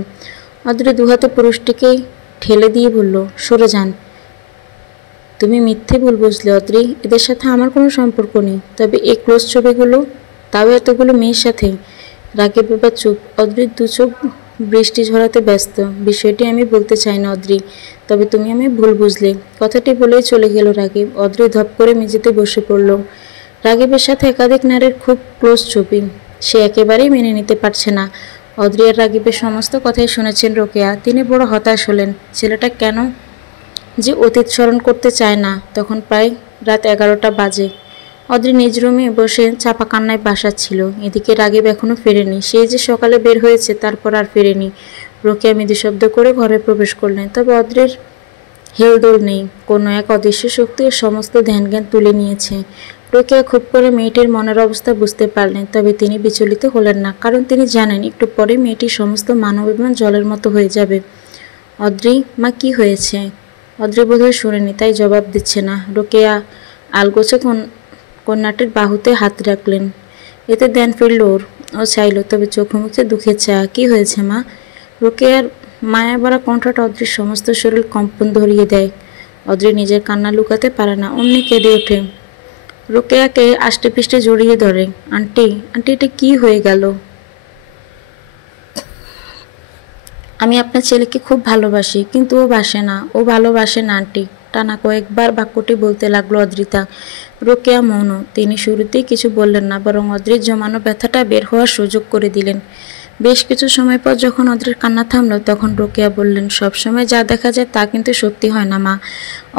অদ্রি দুহাতে পুরুষটিকে ঠেলে দিয়ে বলল, সরে যান। তুমি মিথ্যে ভুল বুঝলে অদ্রি। এদের সাথে আমার কোনো সম্পর্ক নেই। তবে এই ক্লোজ ছবিগুলো, তাও এতগুলো মেয়ের সাথে। রাগিব এবার চুপ। অদ্রির দু চোখ বৃষ্টি ঝরাতে ব্যস্ত। বিষয়টি আমি বলতে চাই না অদ্রি, তবে তুমি আমি ভুল বুঝলে। কথাটি বলেই চলে গেল রাগিব। অদ্রি ধপ করে মেঝেতে বসে পড়ল। রাগিবের সাথে একাধিক নারীর খুব ক্লোজ ছবি। সে একেবারেই মেনে নিতে পারছে না। অদ্রি আর রাগিবের সমস্ত কথাই শুনেছেন রোকেয়া। তিনি বড় হতাশ হলেন। ছেলেটা কেন যে অতীত স্মরণ করতে চায় না। তখন প্রায় রাত 11টা বাজে। অদ্রি নিজ রুমে বসে চাপা কান্নায় ভাসাচ্ছিল। এদিকে রাগিব এখনো ফেরেনি। সে যে সকালে বের হয়েছে, তারপর আর ফেরেনি। রোকেয়া মৃদু শব্দ করে ঘরে প্রবেশ করলেন। তবে অদ্রির হেলদোল নেই। কোনো এক অদৃশ্য শক্তি এর সমস্ত ধ্যান-জ্ঞান তুলে নিয়েছে। রোকেয়া খুব করে মেয়েটির মনের অবস্থা বুঝতে পারলেন। তবে তিনি বিচলিত হলেন না, কারণ তিনি জানেন একটু পরে মেয়েটির সমস্ত মানবাভিমান জলের মতো হয়ে যাবে। অদ্রি, মা কি হয়েছে? অদ্রি বোধহয় শুনেনি, তাই জবাব দিচ্ছে না। রোকেয়া আলগোছে কন্যাটির বাহুতে হাত রাখলেন। এতে ধ্যান ফিরল ওর। ও চাইল, তবে চোখে মুখে দুঃখের ছায়া। কি হয়েছে মা? রোকেয়ার মায়া ভরা কণ্ঠটা অদ্রির সমস্ত শরীর কম্পন ধরিয়ে দেয়। অদ্রি নিজের কান্না লুকাতে পারে না, অমনি কেঁদে ওঠে। রোকেয়াকে আষ্টে পৃষ্ঠে জড়িয়ে ধরে। আন্টি, আন্টি, এটা কি হয়ে গেল? আমি আপনার ছেলেকে খুব ভালোবাসি, কিন্তু ও বাসে না। ও ভালোবাসে না আন্টি। টানা কয়েকবার বাক্যটি বলতে লাগলো অদ্রিতা। রোকেয়া মৌন। তিনি শুরুতেই কিছু বললেন না, বরং অদ্রির জমানো ব্যথাটা বের হওয়ার সুযোগ করে দিলেন। বেশ কিছু সময় পর যখন অদ্রির কান্না থামলো, তখন রোকেয়া বললেন, সবসময় যা দেখা যায় তা কিন্তু সত্যি হয় না মা।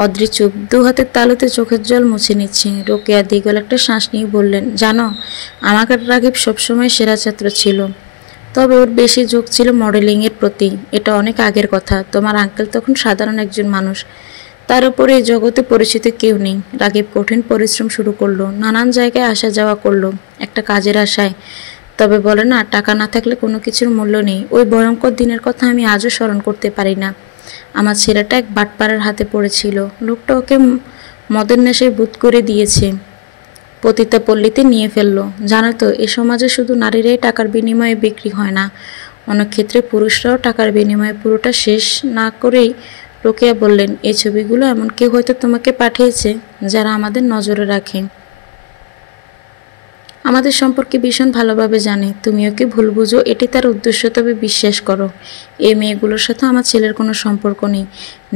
অদ্রি চুপ। দু হাতের তালুতে চোখের জল মুছে নিচ্ছে। রোকেয়া দীর্ঘ একটা শ্বাস নিয়ে বললেন, জানো, আমাকে রাগিব সবসময় সেরা ছাত্র ছিল। তবে ওর বেশি ঝোঁক ছিল মডেলিংয়ের প্রতি। এটা অনেক আগের কথা। তোমার আঙ্কেল তখন সাধারণ একজন মানুষ। তার উপরে এই জগতে পরিচিত কেউ নেই। রাগিব কঠিন পরিশ্রম শুরু করলো। নানান জায়গায় আসা যাওয়া করলো একটা কাজের আশায়। তবে বলে না, টাকা না থাকলে কোনো কিছুর মূল্য নেই। ওই ভয়ঙ্কর দিনের কথা আমি আজও স্মরণ করতে পারি না। আমার ছেলেটা এক বাটপাড়ার হাতে পড়েছিল। লোকটা ওকে মদের নেশায় বুঁদ করে দিয়েছে। পতিতা পল্লীতে নিয়ে ফেললো। জানো তো, এ সমাজে শুধু নারীরাই টাকার বিনিময়ে বিক্রি হয় না, অনেক ক্ষেত্রে পুরুষরাও টাকার বিনিময়ে। পুরোটা শেষ না করেই রোকেয়া বললেন, এই ছবিগুলো এমন কেউ হয়তো তোমাকে পাঠিয়েছে, যারা আমাদের নজরে রাখে, আমাদের সম্পর্কে ভীষণ ভালোভাবে জানে। তুমি ওকে ভুল বুঝো, এটি তার উদ্দেশ্য। তবে বিশ্বাস করো, এই মেয়েগুলোর সাথে আমার ছেলের কোনো সম্পর্ক নেই।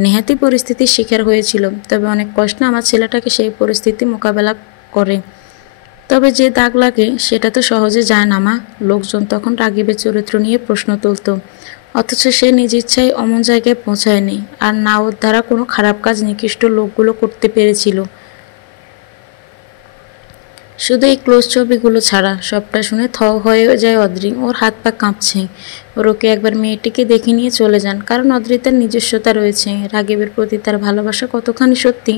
নেহাতি পরিস্থিতির শিকার হয়েছিল, তবে অনেক কষ্টে আমার ছেলেটাকে সেই পরিস্থিতি মোকাবেলা করে। তবে যে দাগ লাগে সেটা তো সহজে যায় না মা। লোকজন তখন রাগিবের চরিত্র নিয়ে প্রশ্ন তুলত, অথচ সে নিজ ইচ্ছায় অমন জায়গায় পৌঁছায়নি। আর না ওর দ্বারা কোনো খারাপ কাজ নিকৃষ্ট লোকগুলো করতে পেরেছিল। শুধু এই ক্লোজ ছবিগুলো ছাড়া। সবটা শুনে থ হয়ে যায় অদ্রি। ওর হাত পা কাঁপছে। ওকে একবার মেয়েটিকে দেখে নিয়ে চলে যান, কারণ অদ্রি তার নিজস্বতা রয়েছে। রাগিবের প্রতি তার ভালোবাসা কতখানি সত্যি,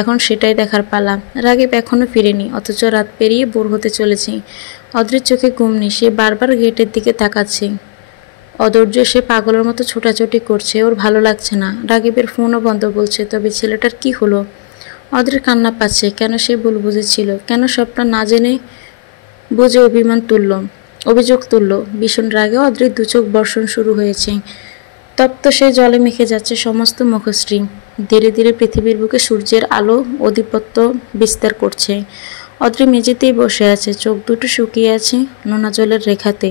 এখন সেটাই দেখার পালা। রাগিব এখনও ফিরেনি, অথচ রাত পেরিয়ে ভোর হতে চলেছে। অদ্রির চোখে ঘুম নেই। সে বারবার গেটের দিকে তাকাচ্ছে। অধৈর্য সে পাগলের মতো ছোটাছুটি করছে। ওর ভালো লাগছে না। রাগিবের ফোনও বন্ধ বলছে। তবে ছেলেটার কি হলো? অদ্রির কান্না পাচ্ছে। কেন সে ভুল বুঝেছিল? কেন সবটা না জেনে বুঝে অভিযোগ তুলল? ভীষণ রাগে অদ্রির দু চোখ বর্ষণ শুরু হয়েছে। তপ্ত সে জলে মেখে যাচ্ছে সমস্ত মুখশ্রী। ধীরে ধীরে পৃথিবীর বুকে সূর্যের আলো আধিপত্য বিস্তার করছে। অদ্রি মেঝেতেই বসে আছে। চোখ দুটো শুকিয়ে আছে নোনা জলের রেখাতে।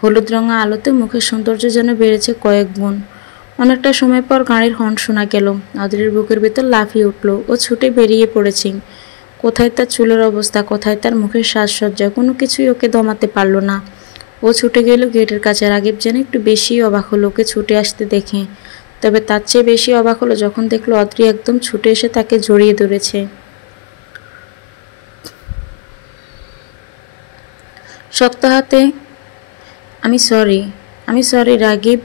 হলুদ রঙা আলোতে মুখের সৌন্দর্য যেন বেড়েছে কয়েক গুণ। অনেকটা সময় পর গাড়ির হর্ন শোনা গেল। অদ্রির বুকের ভেতর লাফিয়ে উঠল। ও ছুটে বেরিয়ে পড়েছে। কোথায় তার চুলের অবস্থা, কোথায় তার মুখের সাজসজ্জা, কোনো কিছুই ওকে দমাতে পারল না। ও ছুটে গেল গেটের কাছে। রাগিব যেন একটু বেশি অবাক হলো ওকে ছুটে আসতে দেখে। তবে তার চেয়ে বেশি অবাক হলো যখন দেখলো অদ্রি একদম ছুটে এসে তাকে জড়িয়ে ধরেছে শক্ত হাতে। আমি সরি রাগিব,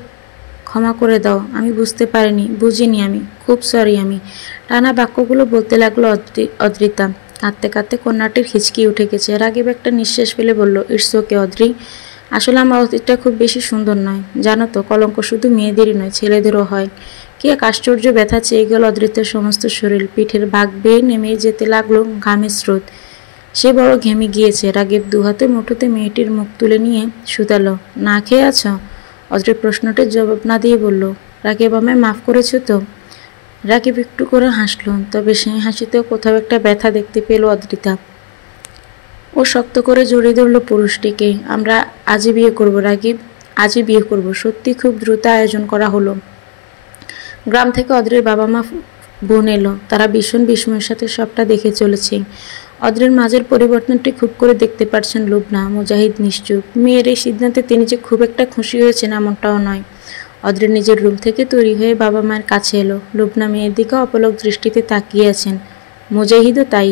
ক্ষমা করে দাও, আমি বুঝতে পারিনি, বুঝিনি, আমি খুব সরি। আমি টানা বাক্যগুলো বলতে লাগলো অদ্রিতা। কাঁদতে কাঁদতে কন্যাটির হিচকি উঠে গেছে। রাগিব একটা নিঃশ্বাস ফেলে বলল, ইটস ওকে অদ্রি, আসলে আমার অতীতটা খুব বেশি সুন্দর নয়, জানো তো, কলঙ্ক শুধু মেয়েদেরই নয়, ছেলেদেরও হয়। কি এক আশ্চর্য ব্যথা চেয়ে গেল অদ্রিতের সমস্ত শরীর, পিঠের ভাগ বেয়ে নেমে যেতে লাগলো ঘামের স্রোত। সে বড় ঘেমে গিয়েছে। রাগিব দুহাতে মুঠোতে মেয়েটির মুখ তুলে নিয়ে শুধালো, না খেয়ে আছো? অদ্রি প্রশ্নটির জবাব না দিয়ে বলল, রাগিব আমায় মাফ করেছো তো? রাগিব একটু করে হাসল, তবে সেই হাসিতেও কোথাও একটা ব্যথা দেখতে পেল অদ্রিতা। ও শক্ত করে জড়িয়ে ধরল পুরুষটিকে। আমরা আজই বিয়ে করব রাগিব, আজই বিয়ে করব। সত্যি খুব দ্রুত আয়োজন করা হলো। গ্রাম থেকে অদ্রির বাবা মা বোন এলো। তারা ভীষণ বিস্ময়ের সাথে সবটা দেখে চলেছে। অদ্রির মাঝের পরিবর্তনটি খুব করে দেখতে পারছেন লুবনা। মুজাহিদ নিশ্চুপ। মেয়ের এই সিদ্ধান্তে তিনি যে খুব একটা খুশি হয়েছেন এমনটাও নয়। অদ্রি নিজের রুম থেকে তৈরি হয়ে বাবা মায়ের কাছে এলো। লুবনা মেয়ের দিকে অপলক দৃষ্টিতে তাকিয়ে আছেন। মুজাহিদও তাই।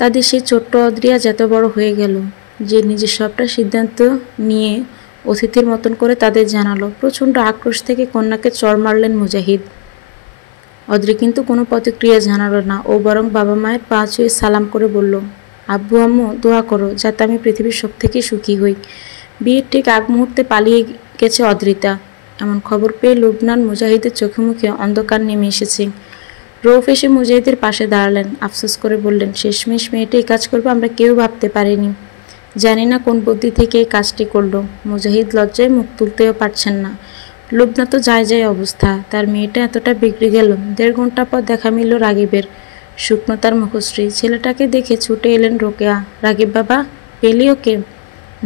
তাদের সেই ছোট্ট অদ্রি আজ এত বড় হয়ে গেল যে নিজের সবটা সিদ্ধান্ত নিয়ে অতিথির মতন করে তাদের জানালো। প্রচণ্ড আক্রোশ থেকে কন্যাকে চড় মারলেন মুজাহিদ। অদ্রি কিন্তু কোনো প্রতিক্রিয়া জানালো না। ও বরং বাবা মায়ের পা ছুঁয়ে সালাম করে বলল, আব্বু আম্মু দোয়া করো যাতে আমি পৃথিবীর সব থেকে সুখী হই। বিয়ের ঠিক আগ মুহূর্তে পালিয়ে গেছে অদ্রিতা, এমন খবর পেয়ে লুবনান মুজাহিদের চোখে মুখে অন্ধকার নেমে এসেছে। রৌফ এসে মুজাহিদের পাশে দাঁড়ালেন। আফসোস করে বললেন, শেষমেশ মেয়েটা এই কাজ করবে আমরা কেউ ভাবতে পারিনি। জানি না কোন বুদ্ধি থেকে এই কাজটি করলো। মুজাহিদ লজ্জায় মুখ তুলতেও পারছেন না। লুবনা তো যায় যায় অবস্থা। তার মেয়েটা এতটা বিগড়ে গেল। 1.5 ঘন্টা পর দেখা মিলল রাগিবের। শুকনো তার মুখশ্রী। ছেলেটাকে দেখে ছুটে এলেন রোকেয়া। রাগিব বাবা, পেলি ওকে?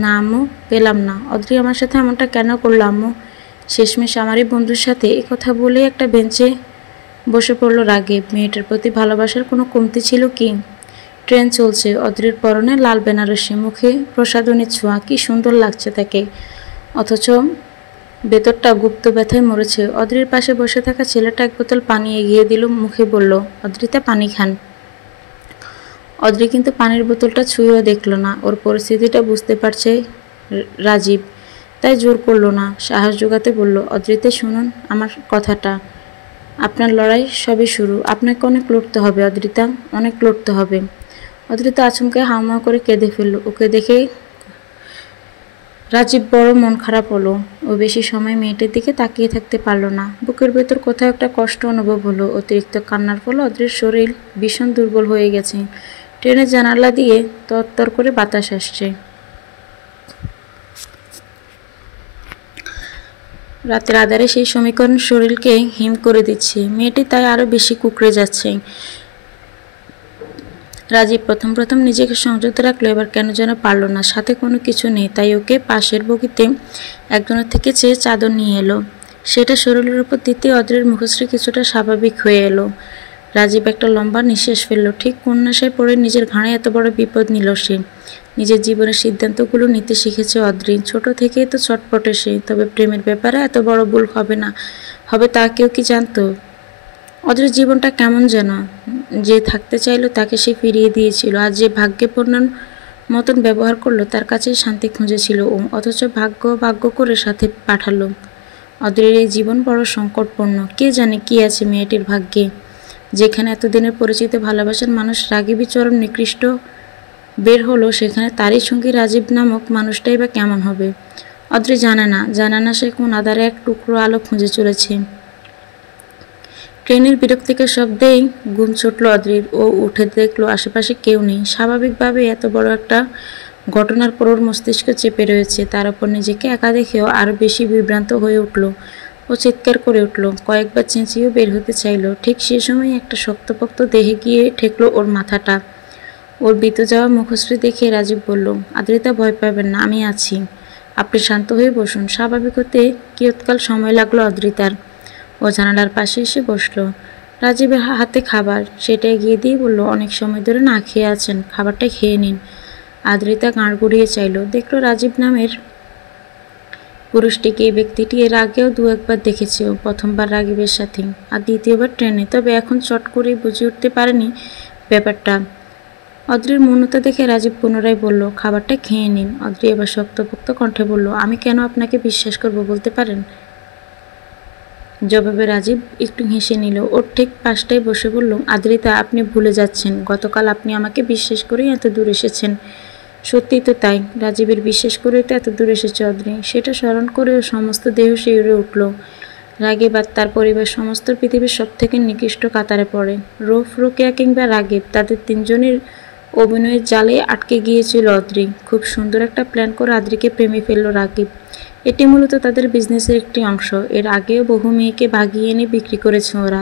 না আম্মু, পেলাম না। অদ্রি আমার সাথে এমনটা কেন করলো আম্মু? শেষমেশ আমারই বন্ধুর সাথে এ কথা বলে একটা বেঞ্চে বসে পড়ল রাগিব। মেয়েটার প্রতি ভালোবাসার কোনো কমতি ছিল কি? ট্রেন চলছে। অদ্রির পরনে লাল বেনারসি, মুখে প্রসাধনীর ছোঁয়া, কি সুন্দর লাগছে তাকে। অথচ ভেতরটা গুপ্ত ব্যথায় মরেছে। অদ্রির পাশে বসে থাকা ছেলেটা এক বোতল পানি এগিয়ে দিল, মুখে বলল, অদ্রিতা পানি খান। অদ্রি কিন্তু পানির বোতলটা ছুঁয়েও দেখল না। ওর পরিস্থিতিটা বুঝতে পারছে রাজীব, তাই জোর করলো না, সাহস জোগাতে বলল, অদ্রিতা শুনুন আমার কথাটা। আপনার লড়াই সবে শুরু। আপনাকে অনেক লড়তে হবে অদ্রিতা, অনেক লড়তে হবে। অদ্রিতা আচমকে হাউমাউ করে কেঁদে ফেলল। ওকে দেখে রাজীব বড় মন খারাপ হলো। ও বেশি সময় মেয়েটির দিকে তাকিয়ে থাকতে পারল না। বুকের ভেতর কোথাও একটা কষ্ট অনুভব হলো। অতিরিক্ত কান্নার ফলে অদ্রির শরীর ভীষণ দুর্বল হয়ে গেছে। ট্রেনের জানালা দিয়ে তরতর করে বাতাস আসছে। রাতের আধারে সেই সমীকরণ শরীরকে হিম করে দিচ্ছে। মেয়েটি তাই আরও বেশি কুঁকড়ে যাচ্ছে। রাজীব প্রথম নিজেকে সংযত রাখলো, এবার কেন যেন পারল না। সাথে কোনো কিছু নেই, তাই ওকে পাশের বগিতে একজনের থেকে চেয়ে চাদর নিয়ে এলো। সেটা শরীরের উপর দিতে অদ্রির মুখশ্রী কিছুটা স্বাভাবিক হয়ে এলো। রাজীব একটা লম্বা নিঃশ্বাস ফেলল। ঠিক কোন নেশায় পড়ে নিজের ঘাড়ে এত বড় বিপদ নিল সে। নিজের জীবনের সিদ্ধান্তগুলো নিতে শিখেছে অদ্রি। ছোট থেকেই তো চটপটে সে। তবে প্রেমের ব্যাপারে এত বড় ভুল হবে না হবে তা কেউ কি জানতো? অদ্রির জীবনটা কেমন যেন, যে থাকতে চাইলো তাকে সে ফিরিয়ে দিয়েছিল। আর যে ভাগ্যে পূর্ণর মতন ব্যবহার করলো তার কাছেই শান্তি খুঁজেছিল ও, অথচ ভাগ্য করে সাথে পাঠালো। অদ্রির এই জীবন বড় সংকটপূর্ণ। কে জানে কি আছে মেয়েটির ভাগ্যে। যেখানে এতদিনের পরিচিত ভালোবাসার মানুষ রাগিবী চরম নিকৃষ্ট বের হলো, সেখানে তারই সঙ্গী রাজীব নামক মানুষটাই বা কেমন হবে। অদ্রি জানে না সে কোন আধারে এক টুকরো আলো খুঁজে চলেছে। ট্রেনের বিরক্তিকর শব্দেই ঘুম ছুটল অদ্রির। ও উঠে দেখলো আশেপাশে কেউ নেই। স্বাভাবিকভাবে এত বড় একটা ঘটনার পর ওর মস্তিষ্ক চেপে রয়েছে। তার উপর নিজেকে একা দেখেও আরও বেশি বিভ্রান্ত হয়ে উঠল। ও চিৎকার করে উঠল, কয়েকবার চেঁচিয়েও বের হতে চাইল। ঠিক সে সময় একটা শক্তপোক্ত দেহে গিয়ে ঠেকলো ওর মাথাটা। ওর বিতে যাওয়া মুখশ্রী দেখে রাজীব বলল, আদ্রিতা ভয় পাবেন না, আমি আছি, আপনি শান্ত হয়ে বসুন। স্বাভাবিক হতে কিয়ৎকাল সময় লাগলো অদ্রিতার। ও জানালার পাশে এসে বসলো। রাজীবের হাতে খাবার, সেটা এগিয়ে দিয়ে বলল, অনেক সময় ধরে না খেয়ে আছেন, খাবারটা খেয়ে নিন। আদ্রিতা গাঁড় গুড়িয়ে চাইল। দেখলো রাজীব নামের পুরুষটিকে এই ব্যক্তিটি এর আগেও দু একবার দেখেছে, প্রথমবার রাগিবের সাথে আর দ্বিতীয়বার ট্রেনে। তবে এখন চট করেই বুঝে উঠতে পারেনি ব্যাপারটা। অদ্রির মৌনতা দেখে রাজীব পুনরায় বলল, খাবারটা খেয়ে নিন। অদ্রি এবার শক্তপোক্ত কণ্ঠে বলল, আমি কেন আপনাকে বিশ্বাস করব বলতে পারেন? জবাবে রাজীব একটু হেসে নিল। ওর ঠিক পাশটায় বসে বলল, আদ্রিতা, আপনি ভুলে যাচ্ছেন, গতকাল আপনি আমাকে বিশ্বাস করেই এত দূর এসেছেন। সত্যিই তো তাই, রাজীবের বিশ্বাস করেই তো এত দূর এসেছে অদ্রি। সেটা স্মরণ করেও সমস্ত দেহ শিউরে উঠল। রাগীব আর তার পরিবার সমস্ত পৃথিবীর সব থেকে নিকৃষ্ট কাতারে পড়ে। রৌফ, রোকেয়া কিংবা রাগীব, তাদের তিনজনের অভিনয়ের জালে আটকে গিয়েছিল অদ্রি। খুব সুন্দর একটা প্ল্যান করে আদ্রিকে প্রেমে ফেলল রাগীব। এটি মূলত তাদের বিজনেসের একটি অংশ। এর আগেও বহু মেয়েকে ভাগিয়ে এনে বিক্রি করেছে ওরা।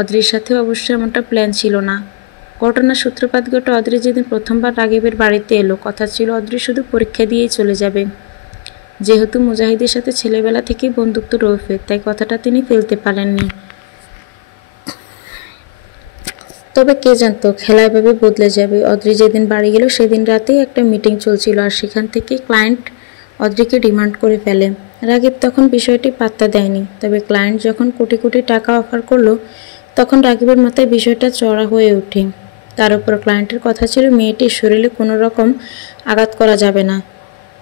অদ্রির সাথেও অবশ্যই এমনটা প্ল্যান ছিল না। ঘটনার সূত্রপাত ঘটে অদ্রি যেদিন প্রথমবার রাগীবের বাড়িতে এলো, কথা ছিল অদ্রি শুধু পরীক্ষা দিয়েই চলে যাবে। যেহেতু মুজাহিদের সাথে ছেলেবেলা থেকেই বন্ধুত্ব রৌফের, তাই কথাটা তিনি ফেলতে পারেননি। তবে কে জানতো খেলা এভাবে বদলে যাবে। অদ্রি যেদিন বাড়ি গেল সেদিন রাতেই একটা মিটিং চলছিল, আর সেখান থেকে ক্লায়েন্ট অদ্রিকে ডিমান্ড করে ফেলে। রাগীব তখন বিষয়টি পাত্তা দেয়নি। তবে ক্লায়েন্ট যখন কোটি কোটি টাকা অফার করলো, তখন রাগীবের মাথায় বিষয়টা চড়া হয়ে ওঠে। তার উপর ক্লায়েন্টের কথা ছিল মেয়েটির শরীরে কোনো রকম আঘাত করা যাবে না।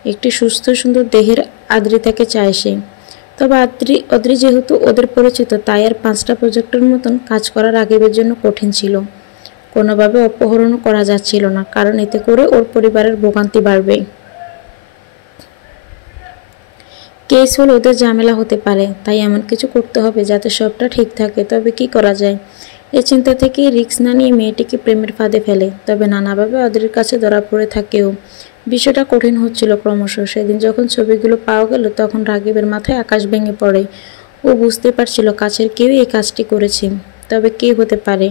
একটি সুস্থ সুন্দর দেহের আদ্রিতাকে চায় সে। তবে অদ্রি যেহেতু ওদের পরিচিত, তাই আর 5টা প্রজেক্টের মতন কাজ করা রাগীবের জন্য কঠিন ছিল। কোনোভাবে অপহরণও করা যাচ্ছিল না, কারণ এতে করে ওর পরিবারের ভোগান্তি বাড়বে। কেস হলে ওদের ঝামেলা হতে পারে, তাই এমন কিছু করতে হবে যাতে সবটা ঠিক থাকে। তবে কি করা যায়? এই চিন্তা থেকেই রিস্ক না নিয়ে মেয়েটিকে প্রেমের ফাঁদে ফেলে। তবে নানাভাবে অদ্রির কাছে ধরা পড়ে থাকেও। বিষয়টা কঠিন হচ্ছিল ক্রমশ। সেদিন যখন ছবিগুলো পাওয়া গেল, তখন রাগীবের মাথায় আকাশ ভেঙে পড়ে। ও বুঝতে পারছিল কাছের কেউই এই কাজটি করেছে। তবে কে হতে পারে,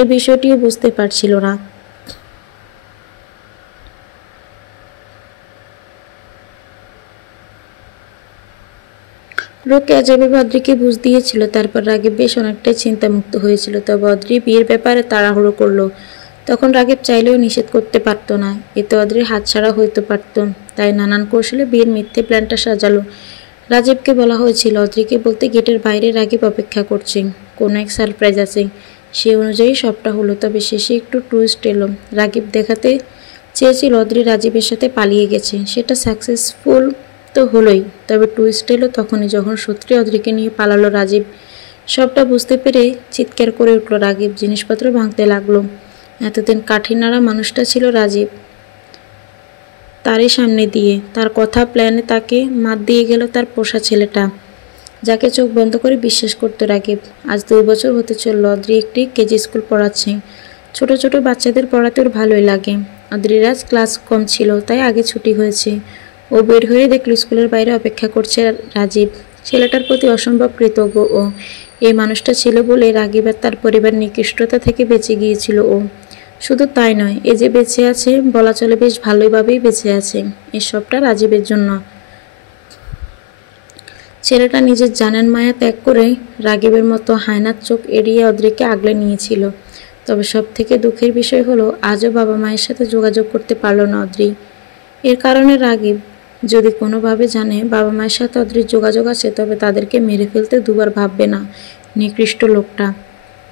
এ বিষয়টিও বুঝতে পারছিল না। রোকেয়া যেভাবে অদ্রিকে বুঝ দিয়েছিল, তারপর রাগীব বেশ অনেকটাই চিন্তামুক্ত হয়েছিল। তবে অদ্রি বিয়ের ব্যাপারে তাড়াহুড়ো করলো। তখন রাগীব চাইলেও নিষেধ করতে পারত না, এতে অদ্রির হাতছাড়া হইতে পারত। তাই নানান কৌশলে বিয়ের মিথ্যে প্ল্যানটা সাজালো। রাজীবকে বলা হয়েছিল অদ্রিকে বলতে গেটের বাইরে রাগীব অপেক্ষা করছে, কোনো এক সারপ্রাইজ আছে। সে অনুযায়ী সবটা হলো। তবে শেষে একটু টুইস্ট এলো। রাগীব দেখাতে চেয়েছিল অদ্রি রাজীবের সাথে পালিয়ে গেছে, সেটা সাকসেসফুল তো হলোই। তবে টুইস্ট এলো তখনই, যখন সত্যি অদ্রিকে নিয়ে পালালো রাজীব। সবটা বুঝতে পেরে চিৎকার করে উঠল রাগীব, জিনিসপত্র ভাঙতে লাগলো। এতদিন কাঠি নাড়া মানুষটা ছিল রাজীব, তারই সামনে দিয়ে তার কথা প্ল্যানে তাকে মাত দিয়ে গেল তার পোষা ছেলেটা, যাকে চোখ বন্ধ করে বিশ্বাস করতো রাগীব। আজ 2 বছর হতে চলল অদ্রি একটি কেজি স্কুল পড়াচ্ছে। ছোট ছোট বাচ্চাদের পড়াতে ওর ভালোই লাগে। অদ্রির আজ ক্লাস কম ছিল, তাই আগে ছুটি হয়েছে। ও বের হয়ে দেখল স্কুলের বাইরে অপেক্ষা করছে রাজীব। ছেলেটার প্রতি অসম্ভব কৃতজ্ঞ ও। এই মানুষটা ছিল বলে রাগীব আর তার পরিবার নিকৃষ্টতা থেকে বেঁচে গিয়েছিল ও। শুধু তাই নয়, এ যে বেঁচে আছে বলা চলে, বেশ ভালোভাবেই বেঁচে আছে। এসবটা রাজীবের জন্য। ছেলেটা নিজের জানের মায়া ত্যাগ করে রাগীবের মতো হায়নার চোখ এড়িয়ে অদ্রিকে আগলে নিয়েছিল। তবে সব থেকে দুঃখের বিষয় হলো, আজও বাবা মায়ের সাথে যোগাযোগ করতে পারল না অদ্রি। এর কারণে রাগীব যদি কোনোভাবে জানে বাবা মায়ের সাথে অদ্রির যোগাযোগ আছে, তবে তাদেরকে মেরে ফেলতে দুবার ভাববে না নিকৃষ্ট লোকটা।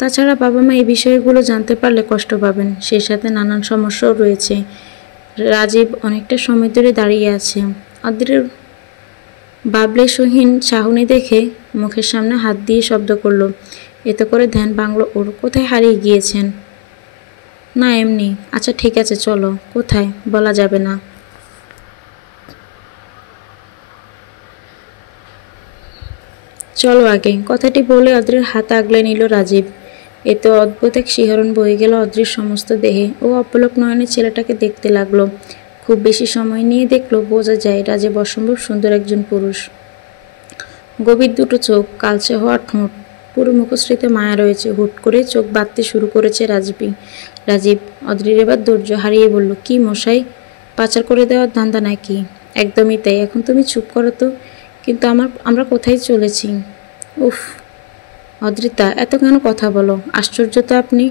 তাছাড়া বাবা মা এই বিষয়গুলো জানতে পারলে কষ্ট পাবেন, সেই সাথে নানান সমস্যাও রয়েছে। রাজীব অনেকটা সময় ধরে দাঁড়িয়ে আছে। অদ্রির বাবলেশহীন চাহনি দেখে মুখের সামনে হাত দিয়ে শব্দ করলো। এতে করে ধ্যান ভাঙলো ওর। কোথায় হারিয়ে গিয়েছেন? না এমনি। আচ্ছা ঠিক আছে চলো। কোথায় বলা যাবে না। চলো আগে। কথাটি বলে অদ্রির হাত আগলে নিল রাজীব। এতে অদ্ভুত এক শিহরণ বয়ে গেল অদ্রির সমস্ত দেহে। ও অপলক নয়নে ছেলেটাকে দেখতে লাগলো। খুব বেশি সময় নিয়ে দেখলো, বোঝা যায় রাজীব অসম্ভব সুন্দর একজন পুরুষ। গভীর দুটো চোখ, কালচে হওয়া ঠোঁট, পুরো মুখশ্রীতে মায়া রয়েছে। হুট করে চোখ বাঁধতে শুরু করেছে রাজীব। অদ্রির এবার ধৈর্য হারিয়ে বলল, কি মশাই, পাচার করে দেওয়ার ধান্দা নাকি? একদমই তাই। এখন তুমি চুপ করো তো। কিন্তু আমরা কোথায় চলেছি? উফ অদ্রিতা, এত কেন কথা বলো? আশ্চর্য তো আপনি।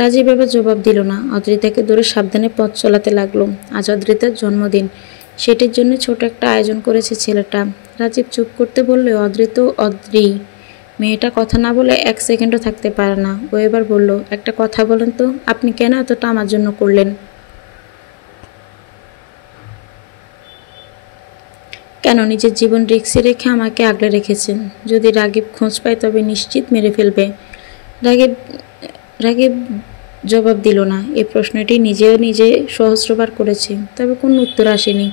রাজীব এবার জবাব দিল না। অদ্রিতাকে ধরে সাবধানে পথ চলাতে লাগলো। আজ অদ্রিতার জন্মদিন। সেটির জন্য ছোট একটা আয়োজন করেছে ছেলেটা। রাজীব চুপ করতে বললে, অদ্রি তো অদ্রি। মেয়েটা কথা না বলে এক সেকেন্ডও থাকতে পারে না। ও এবার বলল, একটা কথা বলেন তো, আপনি কেন এতটা আমার জন্য করলেন? কেন নিজের জীবন রিস্কে রেখে আমাকে আগলে রেখেছেন? যদি রাগীব খোঁজ পায় তবে নিশ্চিত মেরে ফেলবে। রাগীব রাগীব জবাব দিল না। এই প্রশ্নটি নিজে সহস্রবার করেছে, তবে কোনো উত্তর আসেনি।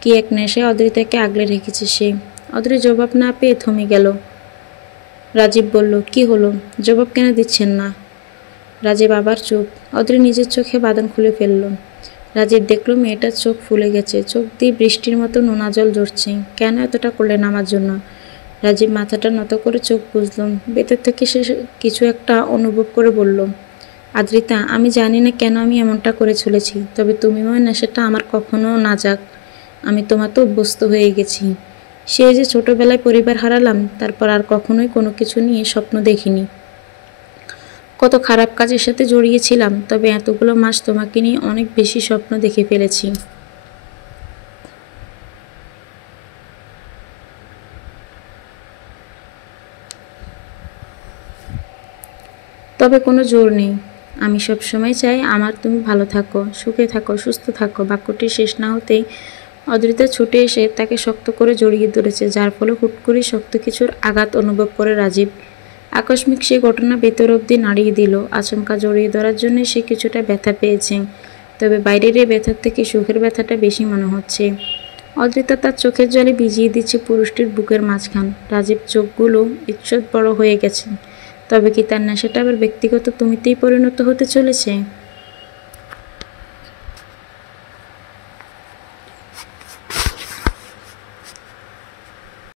কি এক নেশায় অদ্রিতাকে আগলে রেখেছে সে। অদ্রি জবাব না পেয়ে থমে গেল। রাজীব বলল, কি হলো, জবাব কেন দিচ্ছেন না? রাজীব আবার চুপ। অদ্রি নিজের চোখে বাঁধন খুলে ফেলল। রাজীব দেখল মেয়েটার চোখ ফুলে গেছে, চোখ দিয়ে বৃষ্টির মতো নোনা জল ঝরছে। কেন এতটা করলেন আমার জন্য? রাজীব মাথাটা নত করে চোখ বুঝল। ভেতর থেকে সে কিছু একটা অনুভব করে বলল, আদ্রিতা, আমি জানি না কেন আমি এমনটা করে চলেছি, তবে তুমি নেশাটা আমার কখনো না যাক। আমি তোমাতে অভ্যস্ত হয়ে গেছি। সে যে ছোটবেলায় পরিবার হারালাম, তারপর আর কখনোই কোনো কিছু নিয়ে স্বপ্ন দেখিনি। কত খারাপ কাজের সাথে জড়িয়েছিলাম, তবে এতগুলো মাস তোমাকে নিয়ে অনেক বেশি স্বপ্ন দেখে ফেলেছি। তবে কোনো জোর নেই। আমি সবসময় চাই তুমি ভালো থাকো, সুখে থাকো, সুস্থ থাকো। বাক্যটি শেষ না হতেই অদ্রিতা ছুটে এসে তাকে শক্ত করে জড়িয়ে ধরেছে, যার ফলে হুট করে শক্ত কিছুর আঘাত অনুভব করে রাজীব। আকস্মিক সে ঘটনা ভেতর অবধি নাড়িয়ে দিল। আচমকা জড়িয়ে ধরার জন্য সে কিছুটা ব্যথা পেয়েছে, তবে বাইরের এই ব্যথার থেকে সুখের ব্যথাটা বেশি মনে হচ্ছে। অদ্রিতা তার চোখের জলে ভিজিয়ে দিচ্ছে পুরুষটির বুকের মাঝখান। রাজীব চোখগুলো ঈষৎ বড় হয়ে গেছে। তবে কি তার নেশাটা আবার ব্যক্তিগত তুমিতেই পরিণত হতে চলেছে?